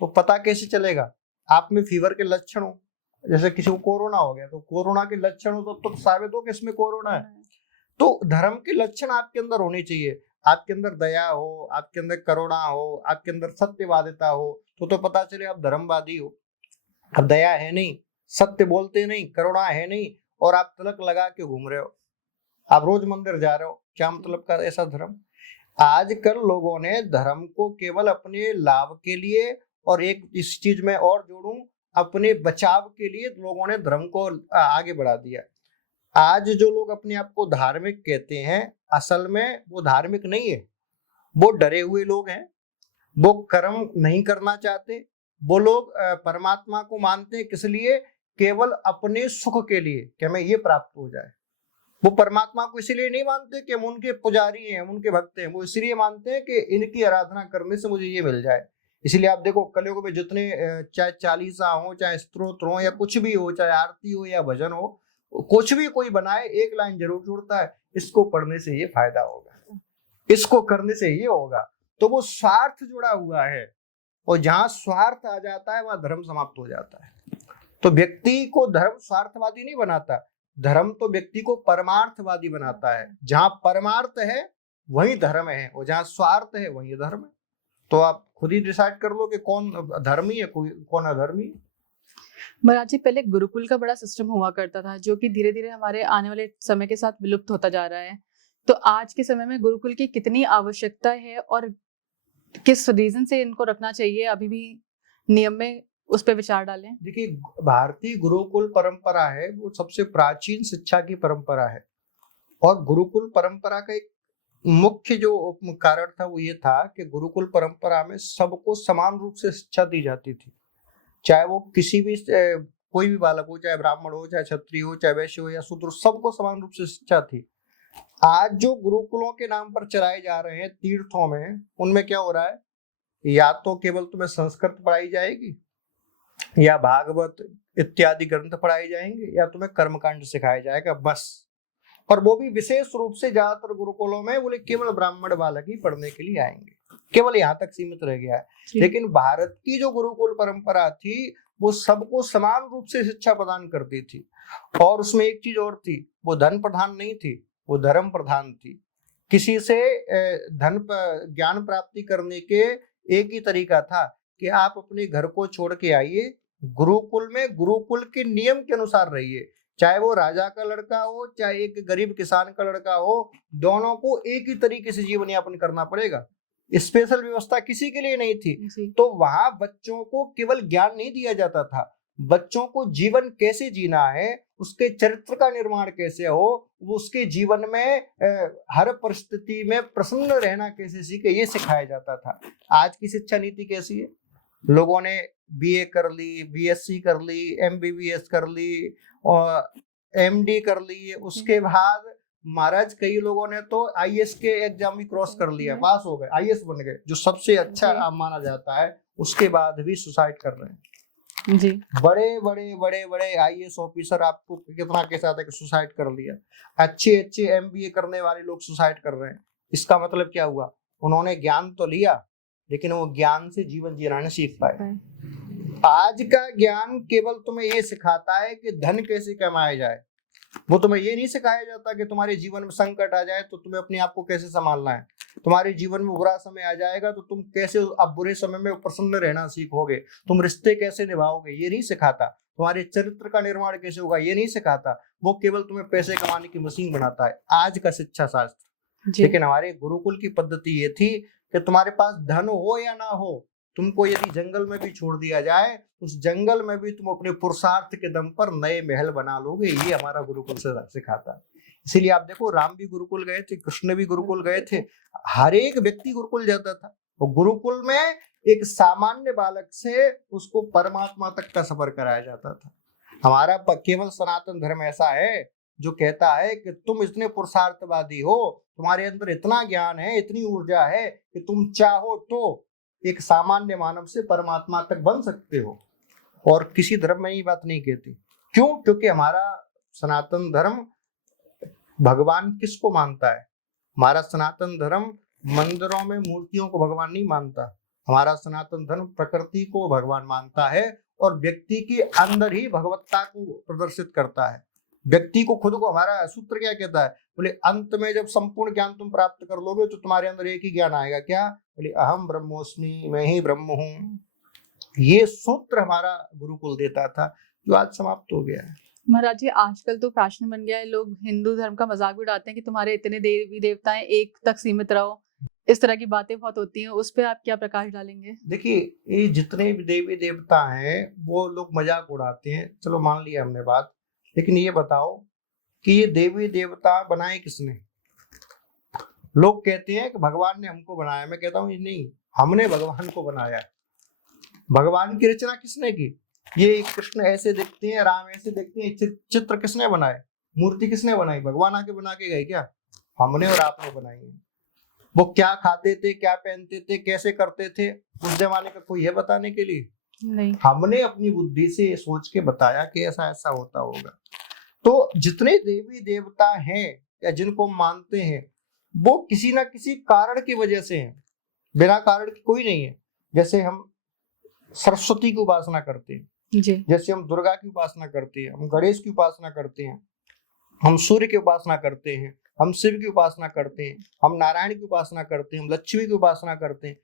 तो पता कैसे चलेगा? आप में फीवर के लक्षण हो, जैसे किसी को कोरोना हो गया तो कोरोना के लक्षण हो तो साबित हो कि इसमें कोरोना है। तो धर्म के लक्षण आपके अंदर होने चाहिए। आपके अंदर दया हो, आपके अंदर करुणा हो, आपके अंदर सत्यवादिता हो तो पता चले आप धर्मवादी हो। अब दया है नहीं, सत्य बोलते नहीं, करुणा है नहीं, और आप तिलक लगा के घूम रहे हो, आप रोज मंदिर जा रहे हो, क्या मतलब का ऐसा धर्म? आजकल लोगों ने धर्म को केवल अपने लाभ के लिए, और एक इस चीज में और जोड़ूं, अपने बचाव के लिए लोगों ने धर्म को आगे बढ़ा दिया। आज जो लोग अपने आप को धार्मिक कहते हैं, असल में वो धार्मिक नहीं है, वो डरे हुए लोग हैं, वो कर्म नहीं करना चाहते। वो लोग परमात्मा को मानते हैं किस लिए? केवल अपने सुख के लिए, कि हमें ये प्राप्त हो जाए। वो परमात्मा को इसलिए नहीं मानते कि हम उनके पुजारी हैं, हम उनके भक्त हैं, वो इसलिए मानते हैं कि इनकी आराधना करने से मुझे ये मिल जाए। इसलिए आप देखो कलयुग में जितने चाहे चालीसा हो, चाहे स्तोत्र हो, या कुछ भी हो, चाहे आरती हो या भजन हो, कुछ भी कोई बनाए, एक लाइन जरूर जोड़ता है, इसको पढ़ने से ये फायदा होगा, इसको करने से ये होगा। तो वो स्वार्थ जुड़ा हुआ है, और जहां स्वार्थ आ जाता है वहां धर्म समाप्त हो जाता है। तो व्यक्ति को धर्म स्वार्थवादी नहीं बनाता, धर्म तो व्यक्ति को परमार्थवादी बनाता है। जहां परमार्थ है वही धर्म है, और जहां स्वार्थ है वही धर्म है। तो आप खुद ही डिसाइड कर लो कि कौन धर्मी है, कौन अधर्मी है। महाराज जी, पहले गुरुकुल का बड़ा सिस्टम हुआ करता था जो कि धीरे धीरे हमारे आने वाले समय के साथ विलुप्त होता जा रहा है। तो आज के समय में गुरुकुल की कितनी आवश्यकता है और किस रीजन से इनको रखना चाहिए अभी भी नियम में, उस पर विचार डालें। देखिए, भारतीय गुरुकुल परंपरा है वो सबसे प्राचीन शिक्षा की परंपरा है, और गुरुकुल परंपरा का एक मुख्य जो कारण था वो ये था कि गुरुकुल परंपरा में सबको समान रूप से शिक्षा दी जाती थी, चाहे वो किसी भी कोई भी बालक हो, चाहे ब्राह्मण हो, चाहे क्षत्रिय हो, चाहे वैश्य हो या शूद्र, सबको समान रूप से शिक्षा थी। आज जो गुरुकुलों के नाम पर चलाए जा रहे हैं तीर्थों में, उनमें क्या हो रहा है? या तो केवल तुम्हें संस्कृत पढ़ाई जाएगी, या भागवत इत्यादि ग्रंथ पढ़ाए जाएंगे, या तुम्हें कर्मकांड सिखाया जाएगा, बस। और वो भी विशेष रूप से ज्यादातर गुरुकुलों में बोले केवल ब्राह्मण बालक ही पढ़ने के लिए आएंगे, केवल यहाँ तक सीमित रह गया है। लेकिन भारत की जो गुरुकुल परंपरा थी वो सबको समान रूप से शिक्षा प्रदान करती थी, और उसमें एक चीज और थी, वो धन प्रधान नहीं थी, वो धर्म प्रधान थी। किसी से धन ज्ञान प्राप्ति करने के एक ही तरीका था कि आप अपने घर को छोड़ के आइए, गुरुकुल में गुरुकुल के नियम के अनुसार रहिए, चाहे वो राजा का लड़का हो, चाहे एक गरीब किसान का लड़का हो, दोनों को एक ही तरीके से जीवन यापन करना पड़ेगा। स्पेशल व्यवस्था किसी के लिए नहीं थी। तो वहां बच्चों को केवल ज्ञान नहीं दिया जाता था, बच्चों को जीवन कैसे जीना है, उसके चरित्र का निर्माण कैसे हो, वो उसके जीवन में हर परिस्थिति में प्रसन्न रहना कैसे सीखे, ये सिखाया जाता था। आज की शिक्षा नीति कैसी है? लोगों ने बीए कर ली, बीएससी कर ली, एमबीबीएस कर ली और एमडी कर ली, उसके बाद महाराज कई लोगों ने तो आईएएस के एग्जाम भी क्रॉस कर लिया, पास हो गए, आईएएस बन गए, जो सबसे अच्छा माना जाता है, उसके बाद भी सुसाइड कर रहे हैं जी। बड़े बड़े बड़े बड़े आईएएस ऑफिसर, आपको कितना केस आता है कि सुसाइड कर लिया। अच्छे अच्छे एमबीए करने वाले लोग सुसाइड कर रहे हैं। इसका मतलब क्या हुआ? उन्होंने ज्ञान तो लिया, लेकिन वो ज्ञान से जीवन जीना नहीं सीख पाए। आज का ज्ञान केवल तुम्हें ये सिखाता है कि धन कैसे कमाया जाए, वो तुम्हें ये नहीं सिखाया जाता कि तुम्हारे जीवन में संकट आ जाए तो तुम्हें अपने आप को कैसे संभालना है, तुम्हारे जीवन में बुरा समय आ जाएगा तो तुम कैसे अब बुरे समय में प्रसन्न रहना सीखोगे, तुम रिश्ते कैसे निभाओगे, ये नहीं सिखाता। तुम्हारे चरित्र का निर्माण कैसे होगा, ये नहीं सिखाता। वो केवल तुम्हें पैसे कमाने की मशीन बनाता है, आज का शिक्षा शास्त्र। लेकिन हमारे गुरुकुल की पद्धति ये थी कि तुम्हारे पास धन हो या ना हो, तुमको यदि जंगल में भी छोड़ दिया जाए, उस जंगल में भी तुम अपने पुरुषार्थ के दम पर नए महल बना लोगे। ये हमारा गुरुकुल से सिखाता है। इसीलिए आप देखो, राम भी गुरुकुल गए थे, कृष्ण भी गुरुकुल गए थे, हर एक व्यक्ति गुरुकुल जाता था। और गुरुकुल में एक सामान्य बालक से उसको परमात्मा तक का सफर कराया जाता था। हमारा केवल सनातन धर्म ऐसा है जो कहता है कि तुम इतने पुरुषार्थवादी हो, तुम्हारे अंदर इतना ज्ञान है, इतनी ऊर्जा है कि तुम चाहो तो एक सामान्य मानव से परमात्मा तक बन सकते हो। और किसी धर्म में ये बात नहीं कहती। क्यों? क्योंकि हमारा सनातन धर्म भगवान किसको मानता है? हमारा सनातन धर्म मंदिरों में मूर्तियों को भगवान नहीं मानता। हमारा सनातन धर्म प्रकृति को भगवान मानता है और व्यक्ति के अंदर ही भगवत्ता को प्रदर्शित करता है। व्यक्ति को खुद को, हमारा सूत्र क्या कहता है? बोले अंत में जब संपूर्ण ज्ञान तुम प्राप्त कर लोगे तो तुम्हारे अंदर एक ही ज्ञान आएगा। क्या? बोले अहम ब्रह्मोस्मि, मैं ही ब्रह्म हूँ। ये सूत्र हमारा गुरुकुल देता था, जो आज समाप्त हो गया है। महाराज जी, आजकल तो फैशन बन गया है, लोग हिंदू धर्म का मजाक भी उड़ाते हैं कि तुम्हारे इतने देवी देवता हैं, एक तक सीमित रहो। इस तरह की बातें बहुत होती हैं, उस पर आप क्या प्रकाश डालेंगे? देखिए, ये जितने भी देवी देवता हैं वो लोग मजाक उड़ाते हैं, चलो मान लिया हमने बात। लेकिन ये बताओ कि ये देवी देवता बनाए किसने? लोग कहते हैं कि भगवान ने हमको बनाया। मैं कहता हूँ नहीं, हमने भगवान को बनाया। भगवान की रचना किसने की? ये कृष्ण ऐसे दिखते हैं, राम ऐसे दिखते हैं, चित्र किसने बनाए? मूर्ति किसने बनाई? भगवान आके बना के गए क्या? हमने और आपने बनाई है। वो क्या खाते थे, क्या पहनते थे, कैसे करते थे, उस जमाने का कोई है बताने के लिए? नहीं। हमने अपनी बुद्धि से सोच के बताया कि ऐसा ऐसा होता होगा। तो जितने देवी देवता हैं या जिनको हम मानते हैं, वो किसी ना किसी कारण की वजह से हैं, बिना कारण के कोई नहीं है। जैसे हम सरस्वती की उपासना करते हैं जी। जैसे हम दुर्गा की उपासना करते हैं, हम गणेश की उपासना करते हैं, हम सूर्य की उपासना करते हैं, हम शिव की उपासना करते हैं, हम नारायण की उपासना करते हैं, हम लक्ष्मी की उपासना करते हैं।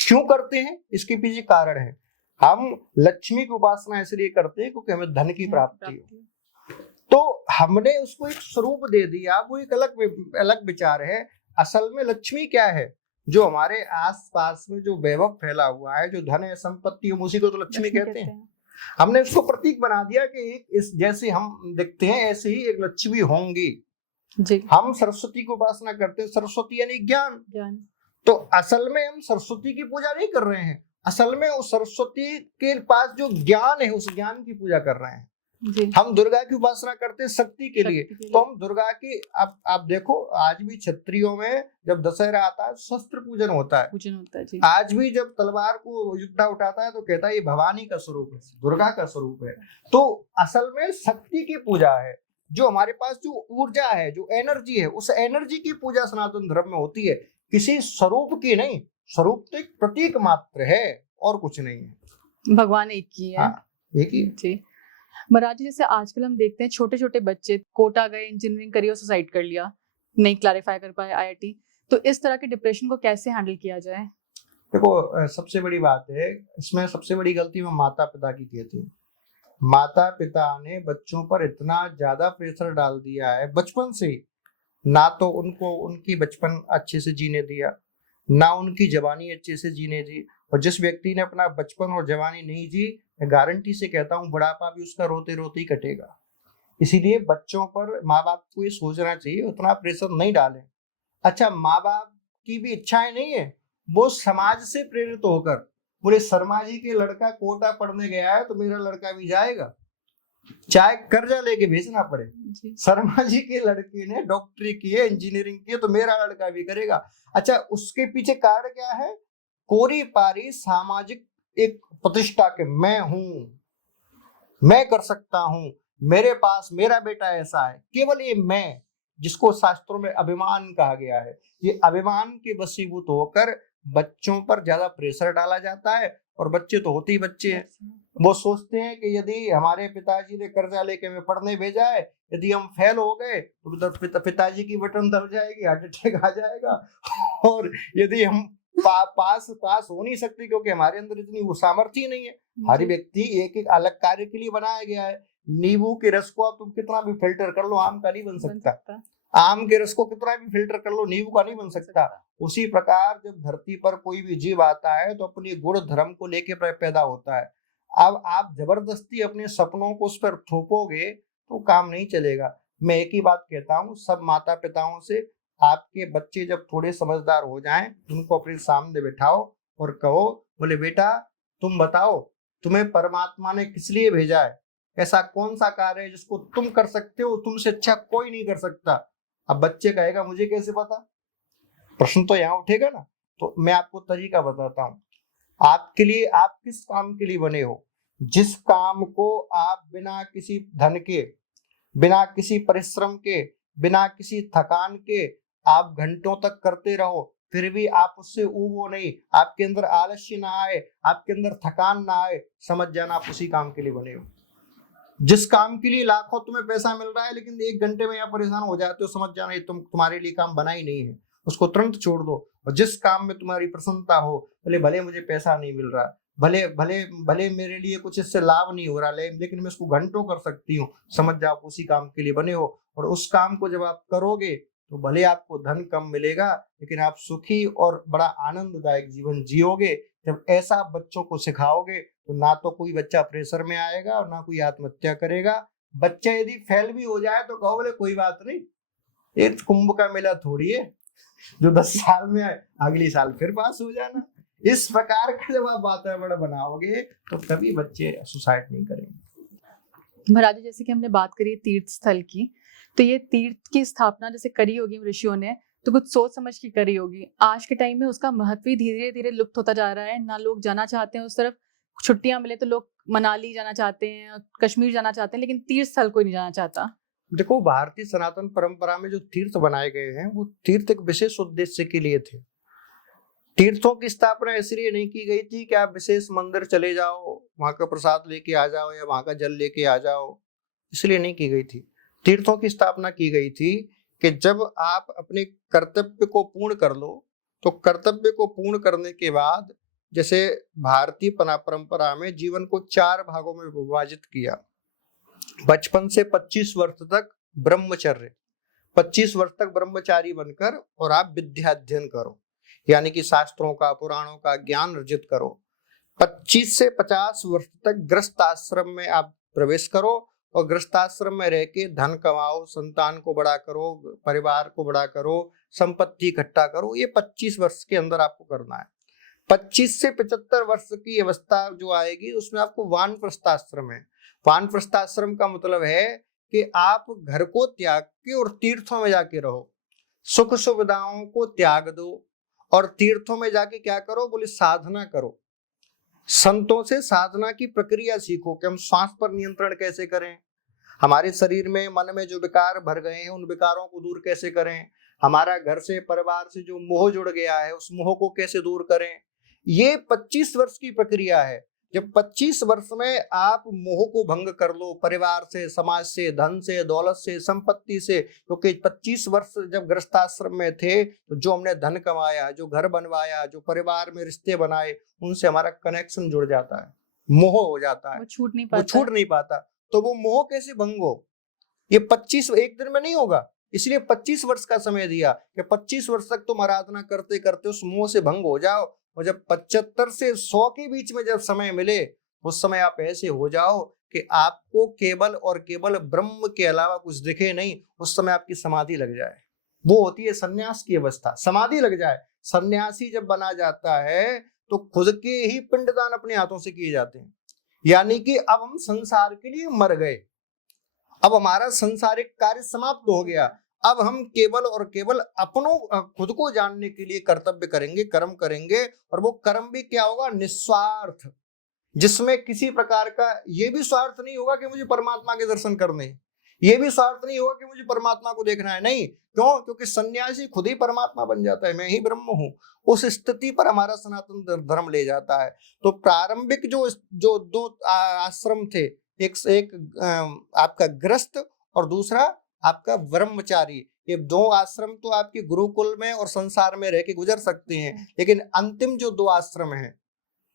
क्यों करते हैं? इसके पीछे कारण है। हम लक्ष्मी की उपासना इसलिए करते हैं क्योंकि हमें धन की प्राप्ति हो। तो हमने उसको एक स्वरूप दे दिया, वो एक अलग विचार है। असल में लक्ष्मी क्या है? जो हमारे आसपास में जो वैभव फैला हुआ है, जो धन है, संपत्ति, हम उसी को तो लक्ष्मी कहते हैं। हमने उसको प्रतीक बना दिया कि इस जैसे हम दिखते हैं ऐसे ही एक लक्ष्मी होंगी जी। हम सरस्वती की उपासना करते हैं, सरस्वती यानी ज्ञान। तो असल में हम सरस्वती की पूजा नहीं कर रहे हैं, असल में उस सरस्वती के पास जो ज्ञान है उस ज्ञान की पूजा कर रहे हैं जी। हम दुर्गा की उपासना करते हैं शक्ति के लिए। तो हम दुर्गा की, आप देखो आज भी क्षत्रियों में जब दशहरा आता है शस्त्र पूजन होता है जी। आज भी जब तलवार को योद्धा उठाता है तो कहता है ये भवानी का स्वरूप है, दुर्गा का स्वरूप है। तो असल में शक्ति की पूजा है। जो हमारे पास जो ऊर्जा है, जो एनर्जी है, उस एनर्जी की पूजा सनातन धर्म में होती है, किसी स्वरूप की नहीं। स्वरूप तो एक प्रतीक मात्र है और कुछ नहीं है। भगवान एक ही है। हाँ, एक ही जी। महाराज जी, जैसे आजकल हम देखते हैं छोटे छोटे बच्चे कोटा गए, इंजीनियरिंग करी और सुसाइड कर लिया, नहीं क्लैरिफाई कर पाए आईआईटी। तो इस तरह के डिप्रेशन को कैसे हैंडल किया जाए? देखो, सबसे बड़ी बात है इसमें, सबसे बड़ी गलती में माता पिता की कहती है। माता पिता ने बच्चों पर इतना ज्यादा प्रेशर डाल दिया है बचपन से ही, ना तो उनको उनकी बचपन अच्छे से जीने दिया, ना उनकी जवानी अच्छे से जीने दी। और जिस व्यक्ति ने अपना बचपन और जवानी नहीं जी, मैं गारंटी से कहता हूँ बुढ़ापा भी उसका रोते रोते ही कटेगा। इसीलिए बच्चों पर माँ बाप को ये सोचना चाहिए, उतना प्रेशर नहीं डालें। अच्छा, माँ बाप की भी इच्छाएं नहीं है, वो समाज से प्रेरित होकर, बोले शर्मा जी के लड़का कोटा पढ़ने गया है तो मेरा लड़का भी जाएगा, चाहे कर्जा लेके भेजना पड़े। जी। शर्मा जी के लड़के ने डॉक्टरी की है, इंजीनियरिंग की है, तो मेरा लड़का भी करेगा। अच्छा, उसके पीछे कारण क्या है? कोरी पारी सामाजिक एक प्रतिष्ठा के मैं हूं, मैं कर सकता हूं, मेरे पास मेरा बेटा ऐसा है, केवल ये मैं, जिसको शास्त्रों में अभिमान कहा गया है। ये अभिमान के वशीभूत होकर बच्चों पर ज्यादा प्रेशर डाला जाता है, और बच्चे तो होते ही बच्चे हैं। वो सोचते हैं कि यदि हमारे पिताजी ने कर्जा लेके हमें पढ़ने भेजा है, यदि हम फेल हो गए तो पिताजी की बटन दब जाएगी, हार्ट अटैक आ जाएगा। और यदि हम पास हो नहीं सकते, क्योंकि हमारे अंदर इतनी वो सामर्थ्य ही नहीं है। हर व्यक्ति एक एक अलग कार्य के लिए बनाया गया है। नींबू के रस को आप तुम कितना भी फिल्टर कर लो, आम का नहीं बन सकता। आम के रस को कितना भी फिल्टर कर लो, नींबू का नहीं बन सकता। उसी प्रकार जब धरती पर कोई भी जीव आता है तो अपनी गुण धर्म को लेके पैदा होता है। अब आप जबरदस्ती अपने सपनों को उस पर थोपोगे तो काम नहीं चलेगा। मैं एक ही बात कहता हूँ सब माता पिताओं से, आपके बच्चे जब थोड़े समझदार हो जाएं, उनको अपने सामने बिठाओ और कहो, बोले बेटा तुम बताओ, तुम्हें परमात्मा ने किस लिए भेजा है? ऐसा कौन सा कार्य है जिसको तुम कर सकते हो, तुमसे अच्छा कोई नहीं कर सकता? अब बच्चे कहेगा मुझे कैसे पता? प्रश्न तो यहाँ उठेगा ना। तो मैं आपको तरीका बताता हूँ। आपके लिए, आप किस काम के लिए बने हो? जिस काम को आप बिना किसी धन के, बिना किसी परिश्रम के, बिना किसी थकान के आप घंटों तक करते रहो, फिर भी आप उससे ऊबो नहीं, आपके अंदर आलस्य ना आए, आपके अंदर थकान ना आए, समझ जाना आप उसी काम के लिए बने हो। जिस काम के लिए लाखों तुम्हें पैसा मिल रहा है, लेकिन 1 घंटे में यहाँ परेशान हो जाते हो, समझ जाना ये तुम्हारे लिए काम बना ही नहीं है, उसको तुरंत छोड़ दो। और जिस काम में तुम्हारी प्रसन्नता हो, भले मुझे पैसा नहीं मिल रहा, भले मेरे लिए कुछ इससे लाभ नहीं हो रहा, लेकिन मैं उसको घंटों कर सकती हूँ, समझ जाओ आप उसी काम के लिए बने हो। और उस काम को जब आप करोगे तो भले आपको धन कम मिलेगा, लेकिन आप सुखी और बड़ा आनंददायक जीवन जियोगे। जब ऐसा बच्चों को सिखाओगे तो ना तो कोई बच्चा प्रेशर में आएगा और ना कोई आत्महत्या करेगा। बच्चा यदि फेल भी हो जाए तो कहो बोले कोई बात नहीं, एक कुंभ का मेला थोड़ी है जो 10 साल में अगली साल फिर पास हो जाना। इस प्रकार का जब आप वातावरण बनाओगे तो तभी बच्चे सुसाइड नहीं करेंगे। महाराज, जैसे कि हमने बात करी तीर्थ स्थल की, तो ये तीर्थ की स्थापना जैसे करी होगी ऋषियों ने, तो कुछ सोच समझ की करी होगी। आज के टाइम में उसका महत्व ही धीरे धीरे लुप्त होता जा रहा है, ना लोग जाना चाहते हैं उस तरफ। छुट्टियां मिले तो लोग मनाली जाना चाहते हैं, कश्मीर जाना चाहते हैं, लेकिन तीर्थ स्थल कोई नहीं जाना चाहता। देखो, भारतीय सनातन परंपरा में जो तीर्थ बनाए गए हैं वो तीर्थ एक विशेष उद्देश्य के लिए थे। तीर्थों की स्थापना इसलिए नहीं की गई थी कि आप विशेष मंदिर चले जाओ, वहां का प्रसाद लेके आ जाओ या वहां का जल लेके आ जाओ, इसलिए नहीं की गई थी। तीर्थों की स्थापना की गई थी कि जब आप अपने कर्तव्य को पूर्ण कर लो, तो कर्तव्य को पूर्ण करने के बाद, जैसे भारतीय परंपरा में जीवन को 4 भागों में विभाजित किया। बचपन से 25 वर्ष तक ब्रह्मचर्य, 25 वर्ष तक ब्रह्मचारी बनकर और आप विद्या अध्ययन करो, यानी कि शास्त्रों का, पुराणों का ज्ञान अर्जित करो। 25 से 50 वर्ष तक गृहस्थ आश्रम में आप प्रवेश करो और गृहस्थ आश्रम में रह के धन कमाओ, संतान को बड़ा करो, परिवार को बड़ा करो, संपत्ति इकट्ठा करो। ये 25 वर्ष के अंदर आपको करना है। 25 से 75 वर्ष की अवस्था जो आएगी उसमें आपको वानप्रस्थ आश्रम है। वानप्रस्थ आश्रम का मतलब है कि आप घर को त्याग के और तीर्थों में जाके रहो, सुख सुविधाओं को त्याग दो और तीर्थों में जाके क्या करो? बोले साधना करो, संतों से साधना की प्रक्रिया सीखो कि हम श्वास पर नियंत्रण कैसे करें, हमारे शरीर में, मन में जो विकार भर गए हैं उन विकारों को दूर कैसे करें, हमारा घर से, परिवार से जो मोह जुड़ गया है उस मोह को कैसे दूर करें। ये 25 वर्ष की प्रक्रिया है। जब 25 वर्ष में आप मोह को भंग कर लो, परिवार से, समाज से, धन से, दौलत से, संपत्ति से, क्योंकि 25 वर्ष जब गृहस्थाश्रम में थे तो जो हमने धन कमाया, जो घर बनवाया, जो परिवार में रिश्ते बनाए, उनसे हमारा कनेक्शन जुड़ जाता है, मोह हो जाता है, वो छूट नहीं पाता। तो वो मोह कैसे भंग हो? ये 25 एक दिन में नहीं होगा, इसलिए 25 वर्ष का समय दिया कि 25 वर्ष तक तुम आराधना करते करते उस मोह से भंग हो जाओ। और जब 75 से 100 के बीच में जब समय मिले, उस समय आप ऐसे हो जाओ कि आपको केवल और केवल ब्रह्म के अलावा कुछ दिखे नहीं। उस समय आपकी समाधि लग जाए, वो होती है संन्यास की अवस्था, समाधि लग जाए। सन्यासी जब बना जाता है तो खुद के ही पिंडदान अपने हाथों से किए जाते हैं, यानी कि अब हम संसार के लिए मर गए, अब हमारा संसारिक कार्य समाप्त हो गया। अब हम केवल और केवल अपनों खुद को जानने के लिए कर्तव्य करेंगे, कर्म करेंगे, और वो कर्म भी क्या होगा? निस्वार्थ, जिसमें किसी प्रकार का ये भी स्वार्थ नहीं होगा कि मुझे परमात्मा के दर्शन करने हैं, ये भी स्वार्थ नहीं होगा कि मुझे परमात्मा को देखना है। नहीं, क्यों? क्योंकि सन्यासी खुद ही परमात्मा बन जाता है, मैं ही ब्रह्म हूं। उस स्थिति पर हमारा सनातन धर्म ले जाता है। तो प्रारंभिक जो जो दो आश्रम थे, एक आपका गृहस्थ और दूसरा आपका ब्रह्मचारी, ये दो आश्रम तो आपके गुरुकुल में और संसार में रह के गुजर सकते हैं, लेकिन अंतिम जो दो आश्रम हैं,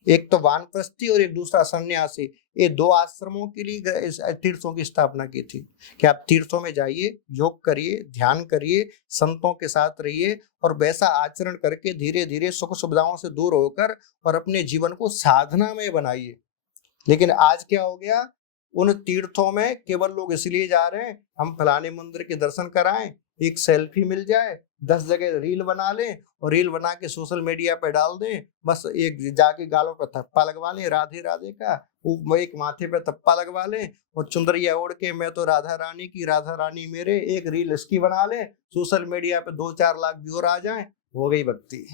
एक तो वानप्रस्थी और एक दूसरा सन्यासी, ये दो आश्रमों के लिए इस तीर्थों की स्थापना की थी कि आप तीर्थों में जाइए, योग करिए, ध्यान करिए, संतों के साथ रहिए, और वैसा आचरण करके धीरे धीरे सुख सुविधाओं से दूर होकर और अपने जीवन को साधना में बनाइए। लेकिन आज क्या हो गया? उन तीर्थों में केवल लोग इसलिए जा रहे हैं हम फलाने मंदिर के दर्शन कराएं, एक सेल्फी मिल जाए, 10 जगह रील बना लें और रील बना के सोशल मीडिया पे डाल दें, बस एक जाके गालों पर थप्पा लगवा लें राधे राधे का, वो एक माथे पे थप्पा लगवा लें और चुंदरिया ओढ़ के मैं तो राधा रानी की, राधा रानी मेरे, एक रील इसकी बना लें, सोशल मीडिया पे 2-4 लाख व्यूअर आ जाएं, हो गई भक्ति।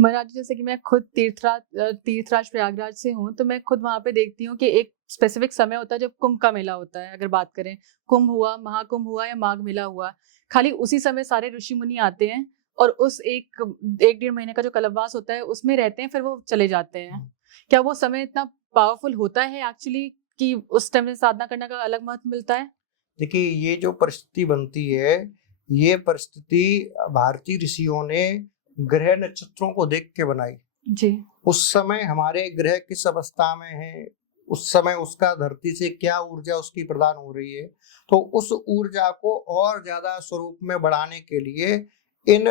महाराज जी, जैसे कि मैं खुद तीर्थराज प्रयागराज से हूँ, तो मैं खुद वहाँ पे देखती हूँ कि एक स्पेसिफिक समय होता है जब कुंभ का मेला होता है। अगर बात करें, कुंभ हुआ, महाकुंभ हुआ या माघ मेला हुआ, खाली उसी समय सारे ऋषि मुनि आते हैं और उस एक 1-1.5 महीने का जो कल्पवास होता है उसमें रहते हैं, फिर वो चले जाते हैं। क्या वो समय इतना पावरफुल होता है एक्चुअली कि उस टाइम में साधना करने का अलग महत्व मिलता है? देखिए, ये जो परिस्थिति बनती है, ये परिस्थिति भारतीय ऋषियों ने ग्रह नक्षत्रों को देख के बनाई जी। उस समय हमारे ग्रह किस अवस्था में है, उस समय उसका धरती से क्या ऊर्जा उसकी प्रदान हो रही है, तो उस ऊर्जा को और ज्यादा स्वरूप में बढ़ाने के लिए इन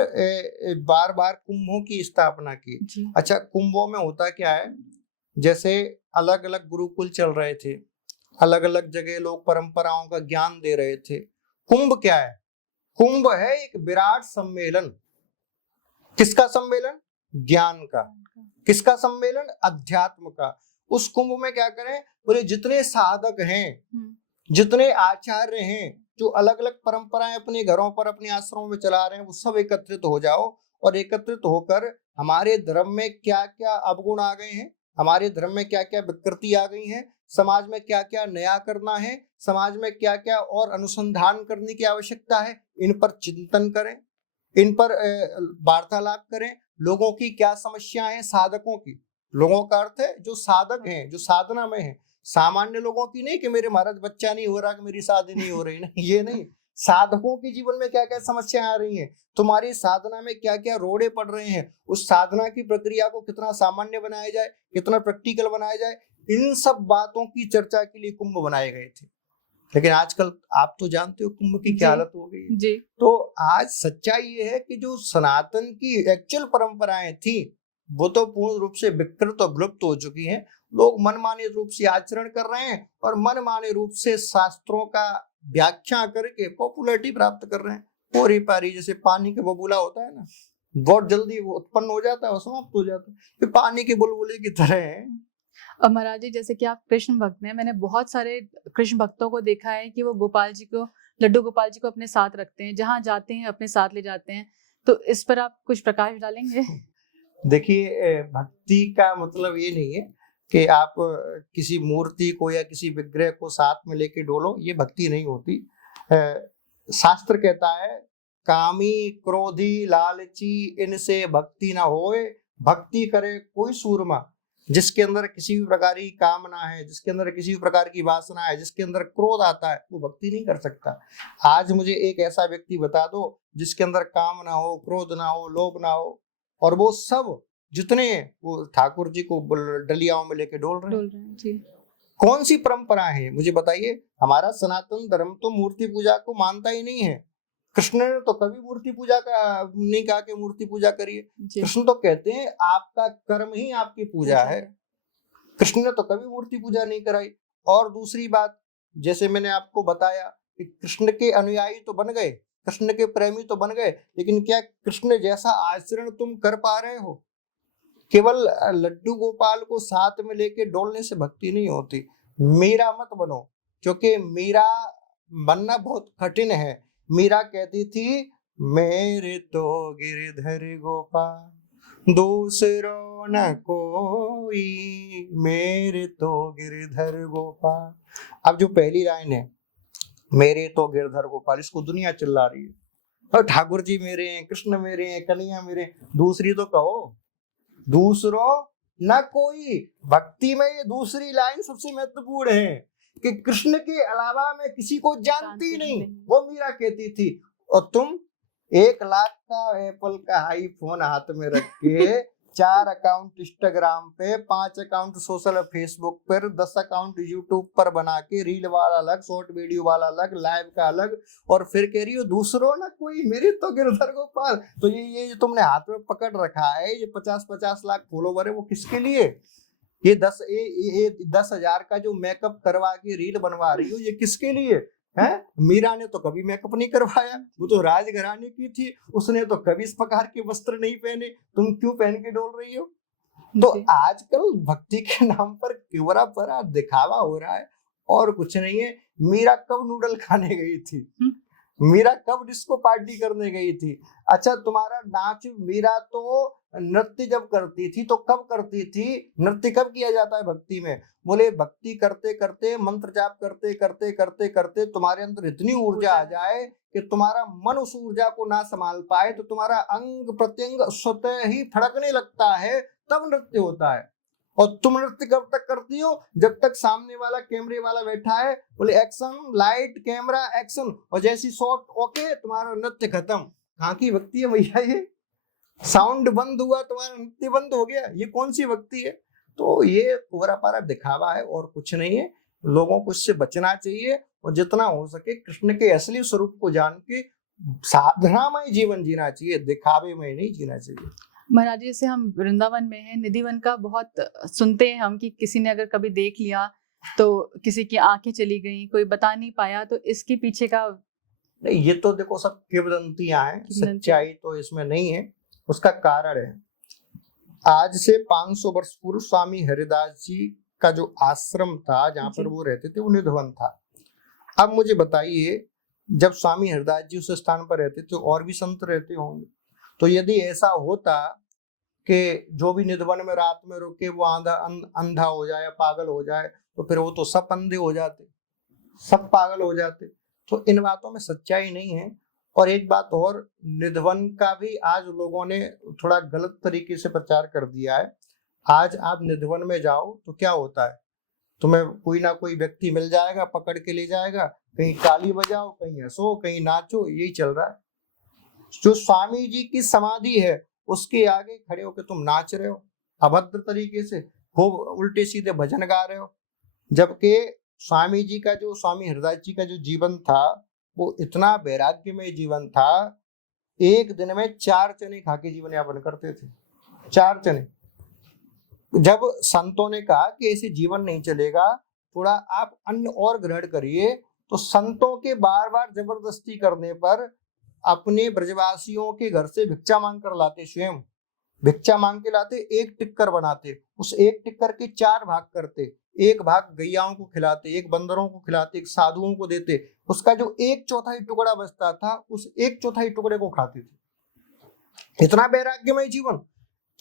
बार बार कुंभों की स्थापना की। जी। अच्छा, कुंभों में होता क्या है? जैसे अलग अलग गुरुकुल चल रहे थे, अलग अलग जगह लोग परंपराओं का ज्ञान दे रहे थे। कुंभ क्या है? कुंभ है एक विराट सम्मेलन। किसका सम्मेलन? ज्ञान का। किसका सम्मेलन? अध्यात्म का। उस कुंभ में क्या करें? बोले जितने साधक हैं, जितने आचार्य हैं, जो अलग अलग परंपराएं अपने घरों पर, अपने आश्रमों में चला रहे हैं, वो सब एकत्रित हो जाओ और एकत्रित होकर हमारे धर्म में क्या क्या अवगुण आ गए हैं, हमारे धर्म में क्या क्या विकृति आ गई है, समाज में क्या क्या नया करना है, समाज में क्या क्या और अनुसंधान करने की आवश्यकता है, इन पर चिंतन करें, इन पर वार्तालाप करें। लोगों की क्या समस्या है? साधकों की। लोगों का अर्थ है जो साधक हैं, जो साधना में हैं। सामान्य लोगों की नहीं कि मेरे महाराज बच्चा नहीं हो रहा, कि मेरी शादी नहीं हो रही, नहीं, ये नहीं। साधकों के जीवन में क्या क्या समस्याएं आ रही हैं, तुम्हारी साधना में क्या क्या रोड़े पड़ रहे हैं, उस साधना की प्रक्रिया को कितना सामान्य बनाया जाए, कितना प्रैक्टिकल बनाया जाए, इन सब बातों की चर्चा के लिए कुंभ बनाए गए थे। लेकिन आजकल आप तो जानते हो कुंभ की क्या हालत हो गई है। जी। तो आज सच्चाई ये है कि जो सनातन की एक्चुअल परंपराएं थी वो तो पूर्ण रूप से विकृत और विलुप्त हो चुकी हैं। लोग मनमाने रूप से आचरण कर रहे हैं और मनमाने रूप से शास्त्रों का व्याख्या करके पॉपुलैरिटी प्राप्त कर रहे हैं। पोरी पारी जैसे पानी का बबूला होता है ना, बहुत जल्दी वो उत्पन्न हो जाता है और समाप्त हो जाता है, तो पानी के बुलबुले की तरह है। महाराज जी, जैसे कि आप कृष्ण भक्त हैं, मैंने बहुत सारे कृष्ण भक्तों को देखा है कि वो गोपाल जी को, लड्डू गोपाल जी को अपने साथ रखते हैं, जहाँ जाते हैं अपने साथ ले जाते हैं। तो इस पर आप कुछ प्रकाश डालेंगे? देखिए, भक्ति का मतलब ये नहीं है कि आप किसी मूर्ति को या किसी विग्रह को साथ में लेके डोलो, ये भक्ति नहीं होती। शास्त्र कहता है कामी क्रोधी लालची इनसे भक्ति ना होए, भक्ति करे कोई सूरमा। जिसके अंदर किसी भी प्रकार की कामना है, जिसके अंदर किसी भी प्रकार की वासना है, जिसके अंदर क्रोध आता है, वो भक्ति नहीं कर सकता। आज मुझे एक ऐसा व्यक्ति बता दो जिसके अंदर काम ना हो, क्रोध ना हो, लोभ ना हो, और वो सब जितने वो ठाकुर जी को डलियाओं में लेके डोल रहे हैं। जी। कौन सी परंपरा है मुझे बताइए? हमारा सनातन धर्म तो मूर्ति पूजा को मानता ही नहीं है। कृष्ण ने तो कभी मूर्ति पूजा का नहीं कहा कि मूर्ति पूजा करिए। कृष्ण तो कहते हैं आपका कर्म ही आपकी पूजा है। कृष्ण ने तो कभी मूर्ति पूजा नहीं कराई। और दूसरी बात, जैसे मैंने आपको बताया कि कृष्ण के अनुयायी तो बन गए, कृष्ण के प्रेमी तो बन गए, लेकिन क्या कृष्ण जैसा आचरण तुम कर पा रहे हो? केवल लड्डू गोपाल को साथ में लेके डोलने से भक्ति नहीं होती। मेरा मत बनो, क्योंकि मेरा बनना बहुत कठिन है। मीरा कहती थी, मेरे तो गिरधर गोपाल दूसरो न कोई, मेरे तो गिरधर गोपाल। अब जो पहली लाइन है, मेरे तो गिरधर गोपाल, इसको दुनिया चिल्ला रही है, और ठाकुर जी मेरे हैं, कृष्ण मेरे हैं, कन्हैया मेरे हैं। दूसरी तो कहो, दूसरो न कोई। भक्ति में ये दूसरी लाइन सबसे महत्वपूर्ण है कि कृष्ण के अलावा मैं किसी को जानती नहीं, वो मीरा कहती थी। और तुम 1 लाख का एप्पल का आईफोन हाथ में रख के 4 अकाउंट इंस्टाग्राम पे, 5 अकाउंट सोशल फेसबुक पर, 10 अकाउंट यूट्यूब पर बना के, रील वाला अलग, शॉर्ट वीडियो वाला अलग, लाइव का अलग, और फिर कह रही हो दूसरों ना कोई, मेरे तो गिरधर गोपाल। तो ये जो तुमने हाथ में पकड़ रखा है, ये 50-50 लाख फॉलोवर है, वो किसके लिए? ये 10,000 का जो मेकअप करवा के रील बनवा रही हो, ये किसके लिए है? मीरा ने तो कभी मेकअप नहीं करवाया, वो तो राजघराने की थी, उसने तो कभी इस प्रकार के वस्त्र नहीं पहने, तुम क्यों पहन के डोल रही हो? तो आजकल भक्ति के नाम पर क्योरा परा दिखावा हो रहा है, और कुछ नहीं है। मीरा कब नूडल खाने गई थी? मीरा कब डिस्को पार्टी करने गई थी? अच्छा, तुम्हारा नाच, मीरा तो नृत्य जब करती थी तो कब करती थी? नृत्य कब किया जाता है भक्ति में? बोले भक्ति करते करते, मंत्र जाप करते करते करते करते तुम्हारे अंदर इतनी ऊर्जा आ जाए कि तुम्हारा मन उस ऊर्जा को ना संभाल पाए, तो तुम्हारा अंग प्रत्यंग स्वतः ही फड़कने लगता है, तब नृत्य होता है। और तुम नृत्य कब तक करती हो? जब तक सामने वाला कैमरे वाला बैठा है, बोले एक्शन, लाइट, कैमरा, एक्शन, और जैसी शॉट ओके, तुम्हारा नृत्य खत्म। कहाँ की भक्ति है भैया ये? साउंड बंद हुआ, तुम्हारा नृत्य बंद हो गया, ये कौन सी भक्ति है? तो ये पूरा पारा दिखावा है और कुछ नहीं है। लोगों को इससे बचना चाहिए, और जितना हो सके कृष्ण के असली स्वरूप को जान के साधनामय जीवन जीना चाहिए, दिखावे में नहीं जीना चाहिए। महाराज जी, जैसे हम वृंदावन में हैं, निधिवन का बहुत सुनते हैं हम कि किसी ने अगर कभी देख लिया तो किसी की आंखें चली गई, कोई बता नहीं पाया, तो इसके पीछे का नहीं, ये तो देखो सब किंवदंतियां हैं, सच्चाई तो इसमें नहीं है। उसका कारण है, आज से 500 वर्ष पूर्व स्वामी हरिदास जी का जो आश्रम था, जहाँ पर वो रहते थे, वो निधवन था। अब मुझे बताइए, जब स्वामी हरिदास जी उस स्थान पर रहते थे, और भी संत रहते होंगे, तो यदि ऐसा होता कि जो भी निधवन में रात में रुके वो अंधा हो जाए, पागल हो जाए, तो फिर वो तो सब अंधे हो जाते, सब पागल हो जाते। तो इन बातों में सच्चाई नहीं है। और एक बात और, निधवन का भी आज लोगों ने थोड़ा गलत तरीके से प्रचार कर दिया है। आज आप निधवन में जाओ तो क्या होता है, तुम्हें कोई ना कोई व्यक्ति मिल जाएगा, पकड़ के ले जाएगा, कहीं ताली बजाओ, कहीं हंसो, कहीं नाचो, यही चल रहा है। जो स्वामी जी की समाधि है, उसके आगे खड़े होकर तुम नाच रहे हो अभद्र तरीके से, खूब उल्टे सीधे भजन गा रहे हो। जबकि स्वामी जी का जो, स्वामी हरिदास जी का जो जीवन था, वो इतना वैराग्यमय जीवन था। एक दिन में 4 चने खा के जीवन यापन करते थे, 4 चने। जब संतों ने कहा कि ऐसे जीवन नहीं चलेगा, थोड़ा आप अन्न और ग्रहण करिए, तो संतों के बार बार जबरदस्ती करने पर अपने ब्रजवासियों के घर से भिक्षा मांग कर लाते, स्वयं भिक्षा मांग के लाते, एक टिक्कर बनाते, उस एक टिक्कर के 4 भाग करते, एक भाग गैयाओं को खिलाते, एक बंदरों को खिलाते, एक साधुओं को देते, उसका जो 1/4 टुकड़ा बचता था, उस 1/4 टुकड़े को खाते थे। इतना वैराग्यमय जीवन,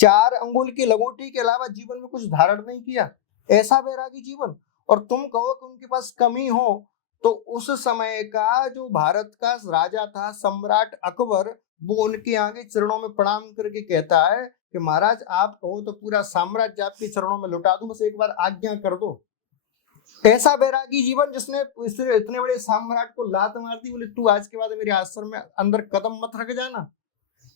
4 अंगुल की लंगोटी के अलावा जीवन में कुछ धारण नहीं किया, ऐसा वैरागी जीवन। और तुम कहो कि उनके पास कमी हो, तो उस समय का जो भारत का राजा था, सम्राट अकबर, वो उनके आगे चरणों में प्रणाम करके कहता है कि महाराज, आप कहो तो पूरा साम्राज्य आपके चरणों में लुटा दूं, बस एक बार आज्ञा कर दो। ऐसा बैरागी जीवन, जिसने इतने बड़े सम्राट को लात मार दी, बोले तू आज के बाद मेरे आश्रम में अंदर कदम मत रख जाना।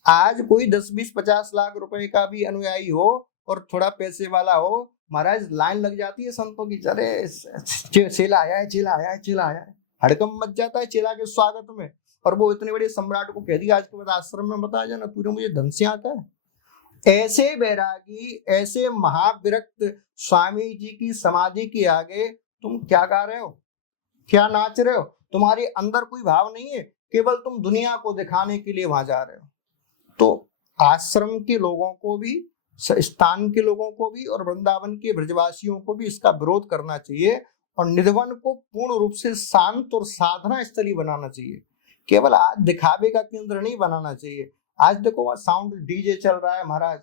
आज कोई 10, 20, 50 लाख रुपए का भी अनुयायी हो और थोड़ा पैसे वाला हो, महाराज लाइन लग जाती है संतों की, चले चेला आया है, चेला आया है, चेला आया है, हड़कम मच जाता है चेला के स्वागत में। और वो इतने बड़े सम्राट को कह दिया आज के बाद आश्रम में बता जाना, तूने मुझे धन से आता है। ऐसे बैरागी, ऐसे महाविरक्त स्वामी जी की समाधि के आगे तुम क्या गा रहे हो, क्या नाच रहे हो? तुम्हारे अंदर कोई भाव नहीं है, केवल तुम दुनिया को दिखाने के लिए वहां जा रहे हो। तो आश्रम के लोगों को भी, स्थान के लोगों को भी, और वृंदावन के ब्रजवासियों को भी इसका विरोध करना चाहिए। और निधिवन को पूर्ण रूप से शांत और साधना स्थली बनाना चाहिए। केवल आज दिखावे का केंद्र नहीं बनाना चाहिए। आज देखो वहां साउंड डीजे चल रहा है महाराज।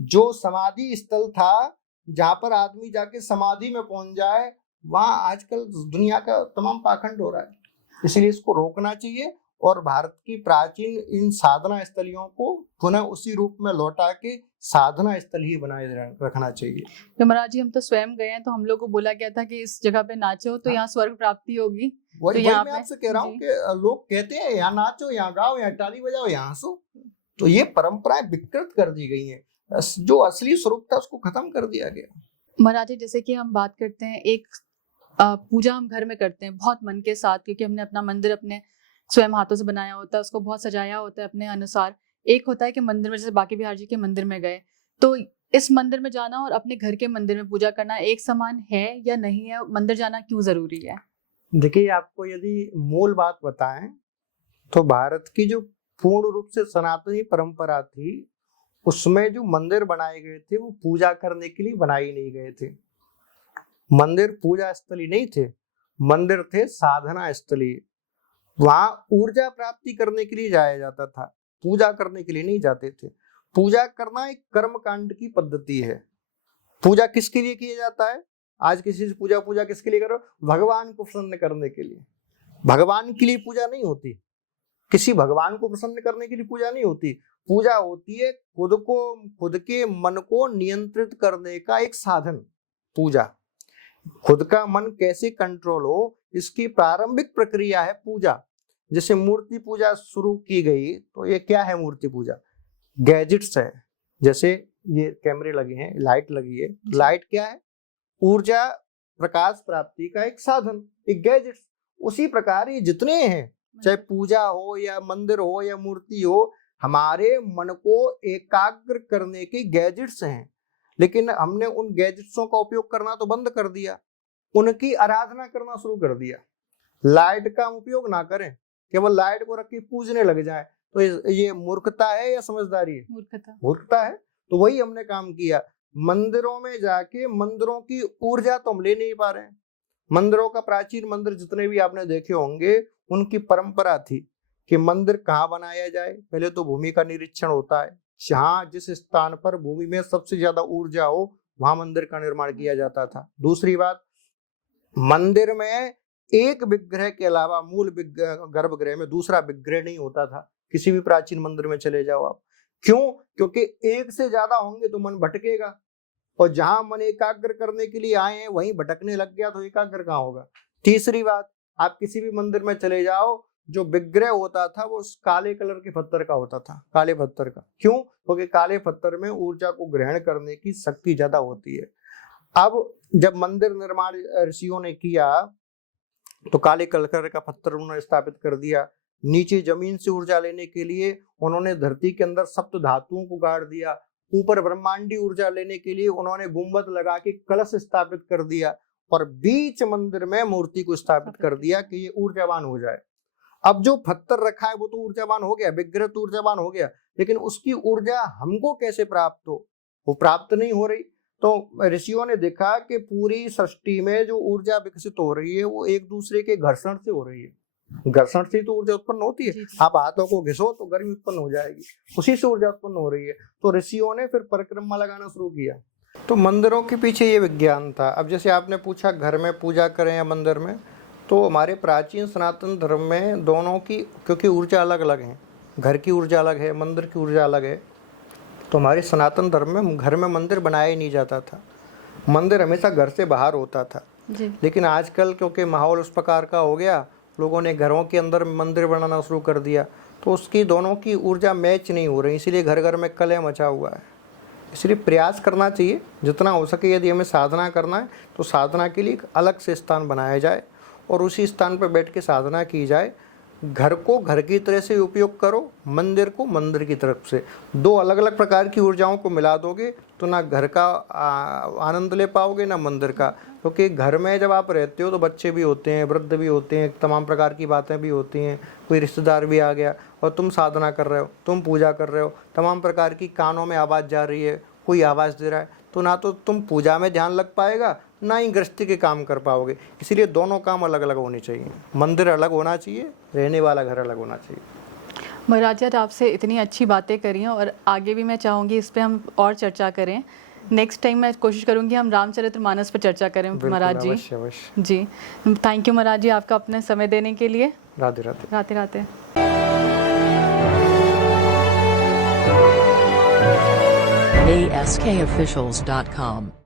जो समाधि स्थल था जहां पर आदमी जाके समाधि में पहुंच जाए, वहां आजकल दुनिया का तमाम पाखंड हो रहा है। इसलिए इसको रोकना चाहिए और भारत की प्राचीन इन साधना स्थलियों को पुनः उसी रूप में लौटा के साधना स्थल ही बनाए रखना चाहिए। तो महाराज जी हम तो स्वयं गए हैं, तो हम लोग को बोला गया था कि इस जगह पे नाचो तो यहाँ स्वर्ग प्राप्ति होगी। वही यहाँ मैं पे आपसे कह रहा हूँ कि लोग कहते हैं यहाँ नाचो, यहाँ गाओ, यहाँ ताली बजाओ, यहाँ हंसो। तो ये परंपराएं विकृत कर दी गई हैं। जो असली स्वरूप था उसको खत्म कर दिया गया। महाराज जी जैसे कि हम बात करते हैं, एक पूजा हम घर में करते हैं बहुत मन के साथ, क्योंकि हमने अपना मंदिर अपने स्वयं हाथों से बनाया होता है, उसको बहुत सजाया होता है अपने अनुसार। एक होता है कि मंदिर में, जैसे बांके बिहारी जी के मंदिर में गए, तो इस मंदिर में जाना और अपने घर के मंदिर में पूजा करना एक समान है या नहीं है? मंदिर जाना क्यों जरूरी है? देखिए, आपको यदि मूल बात बताएं तो भारत की जो पूर्ण रूप से सनातनी परंपरा थी, उसमें जो मंदिर बनाए गए थे वो पूजा करने के लिए बनाए नहीं गए थे। मंदिर पूजा स्थली नहीं थे, मंदिर थे साधना स्थली। वहां ऊर्जा प्राप्ति करने के लिए जाया जाता था, पूजा करने के लिए नहीं जाते थे। पूजा करना एक कर्म कांड की पद्धति है। पूजा किसके लिए किया जाता है? आज किसी से पूजा किसके लिए करो? भगवान को प्रसन्न करने के लिए। भगवान के लिए पूजा नहीं होती, किसी भगवान को प्रसन्न करने के लिए पूजा नहीं होती। पूजा होती है खुद के मन को नियंत्रित करने का एक साधन। पूजा खुद का मन कैसे कंट्रोल हो, इसकी प्रारंभिक प्रक्रिया है पूजा। जैसे मूर्ति पूजा शुरू की गई, तो ये क्या है मूर्ति पूजा? गैजेट्स है। जैसे ये कैमरे लगे हैं, लाइट लगी है, लाइट क्या है? ऊर्जा प्रकाश प्राप्ति का एक साधन, एक गैजेट। उसी प्रकार ये जितने हैं, चाहे पूजा हो या मंदिर हो या मूर्ति हो, हमारे मन को एकाग्र करने के गैजेट्स हैं। लेकिन हमने उन गैजेट्सों का उपयोग करना तो बंद कर दिया, उनकी आराधना करना शुरू कर दिया। लाइट का उपयोग ना करें, केवल लाइट को रख के पूजने लग जाए, तो ये मूर्खता है या समझदारी है? मूर्खता है। तो वही हमने काम किया। मंदिरों में जाके मंदिरों की ऊर्जा तो हम ले नहीं पा रहे हैं। मंदिरों का, प्राचीन मंदिर जितने भी आपने देखे होंगे, उनकी परंपरा थी कि मंदिर कहाँ बनाया जाए। पहले तो भूमि का निरीक्षण होता है, जहाँ जिस स्थान पर भूमि में सबसे ज्यादा ऊर्जा हो वहां मंदिर का निर्माण किया जाता था। दूसरी बात, मंदिर में एक विग्रह के अलावा मूल गर्भगृह में दूसरा विग्रह नहीं होता था। किसी भी प्राचीन मंदिर में चले जाओ आप। क्यों? क्योंकि एक से ज्यादा होंगे तो मन भटकेगा, और जहां मन एकाग्र करने के लिए आए हैं वहीं भटकने लग गया तो एकाग्र कहाँ होगा। तीसरी बात, आप किसी भी मंदिर में चले जाओ, जो विग्रह होता था वो काले कलर के पत्थर का होता था, काले पत्थर का। क्यों? क्योंकि काले पत्थर में ऊर्जा को ग्रहण करने की शक्ति ज्यादा होती है। अब जब मंदिर निर्माण ऋषियों ने किया तो काले कलर का पत्थर उन्होंने स्थापित कर दिया। नीचे जमीन से ऊर्जा लेने के लिए उन्होंने धरती के अंदर सप्त धातुओं को गाड़ दिया। ऊपर ब्रह्मांडी ऊर्जा लेने के लिए उन्होंने गुंबद लगा के कलश स्थापित कर दिया, और बीच मंदिर में मूर्ति को स्थापित कर दिया कि ये ऊर्जावान हो जाए। अब जो पत्थर रखा है वो तो ऊर्जावान हो गया, विग्रह तो ऊर्जावान हो गया, लेकिन उसकी ऊर्जा हमको कैसे प्राप्त हो? वो प्राप्त नहीं हो रही। तो ऋषियों ने देखा कि पूरी सृष्टि में जो ऊर्जा विकसित हो रही है वो एक दूसरे के घर्षण से हो रही है। घर्षण से तो ऊर्जा उत्पन्न होती है। आप हाथों को घिसो तो गर्मी उत्पन्न हो जाएगी, उसी से ऊर्जा उत्पन्न हो रही है। तो ऋषियों ने फिर परिक्रमा लगाना शुरू किया। तो मंदिरों के पीछे ये विज्ञान था। अब जैसे आपने पूछा घर में पूजा करें या मंदिर में, तो हमारे प्राचीन सनातन धर्म में दोनों की, क्योंकि ऊर्जा अलग अलग है, घर की ऊर्जा अलग है, मंदिर की ऊर्जा अलग है, तो हमारे सनातन धर्म में घर में मंदिर बनाया ही नहीं जाता था। मंदिर हमेशा घर से बाहर होता था जी। लेकिन आजकल क्योंकि माहौल उस प्रकार का हो गया, लोगों ने घरों के अंदर मंदिर बनाना शुरू कर दिया, तो उसकी दोनों की ऊर्जा मैच नहीं हो रही, इसीलिए घर घर में कलह मचा हुआ है। इसलिए प्रयास करना चाहिए जितना हो सके, यदि हमें साधना करना है तो साधना के लिए एक अलग से स्थान बनाया जाए और उसी स्थान पर बैठ के साधना की जाए। घर को घर की तरह से उपयोग करो, मंदिर को मंदिर की तरफ से। दो अलग अलग प्रकार की ऊर्जाओं को मिला दोगे तो ना घर का आनंद ले पाओगे ना मंदिर का। क्योंकि घर में जब आप रहते हो तो बच्चे भी होते हैं, वृद्ध भी होते हैं, तमाम प्रकार की बातें भी होती हैं, कोई रिश्तेदार भी आ गया, और तुम साधना कर रहे हो, तुम पूजा कर रहे हो, तमाम प्रकार की कानों में आवाज़ जा रही है, कोई आवाज़ दे रहा है, तो ना तो तुम पूजा में ध्यान लग पाएगा, ना ही गृहस्थी के काम कर पाओगे। इसीलिए दोनों काम अलग अलग होने चाहिए। मंदिर अलग होना चाहिए, रहने वाला घर अलग होना चाहिए। महाराज जी, आज आपसे इतनी अच्छी बातें करी हैं और आगे भी मैं चाहूँगी इस पे हम और चर्चा करें। नेक्स्ट टाइम मैं कोशिश करूँगी हम रामचरितमानस पर चर्चा करें महाराज जी। अवश्य अवश्य। जी, थैंक यू महाराज जी आपका अपना समय देने के लिए। राधे राधे। राधे राधे। ASKofficials.com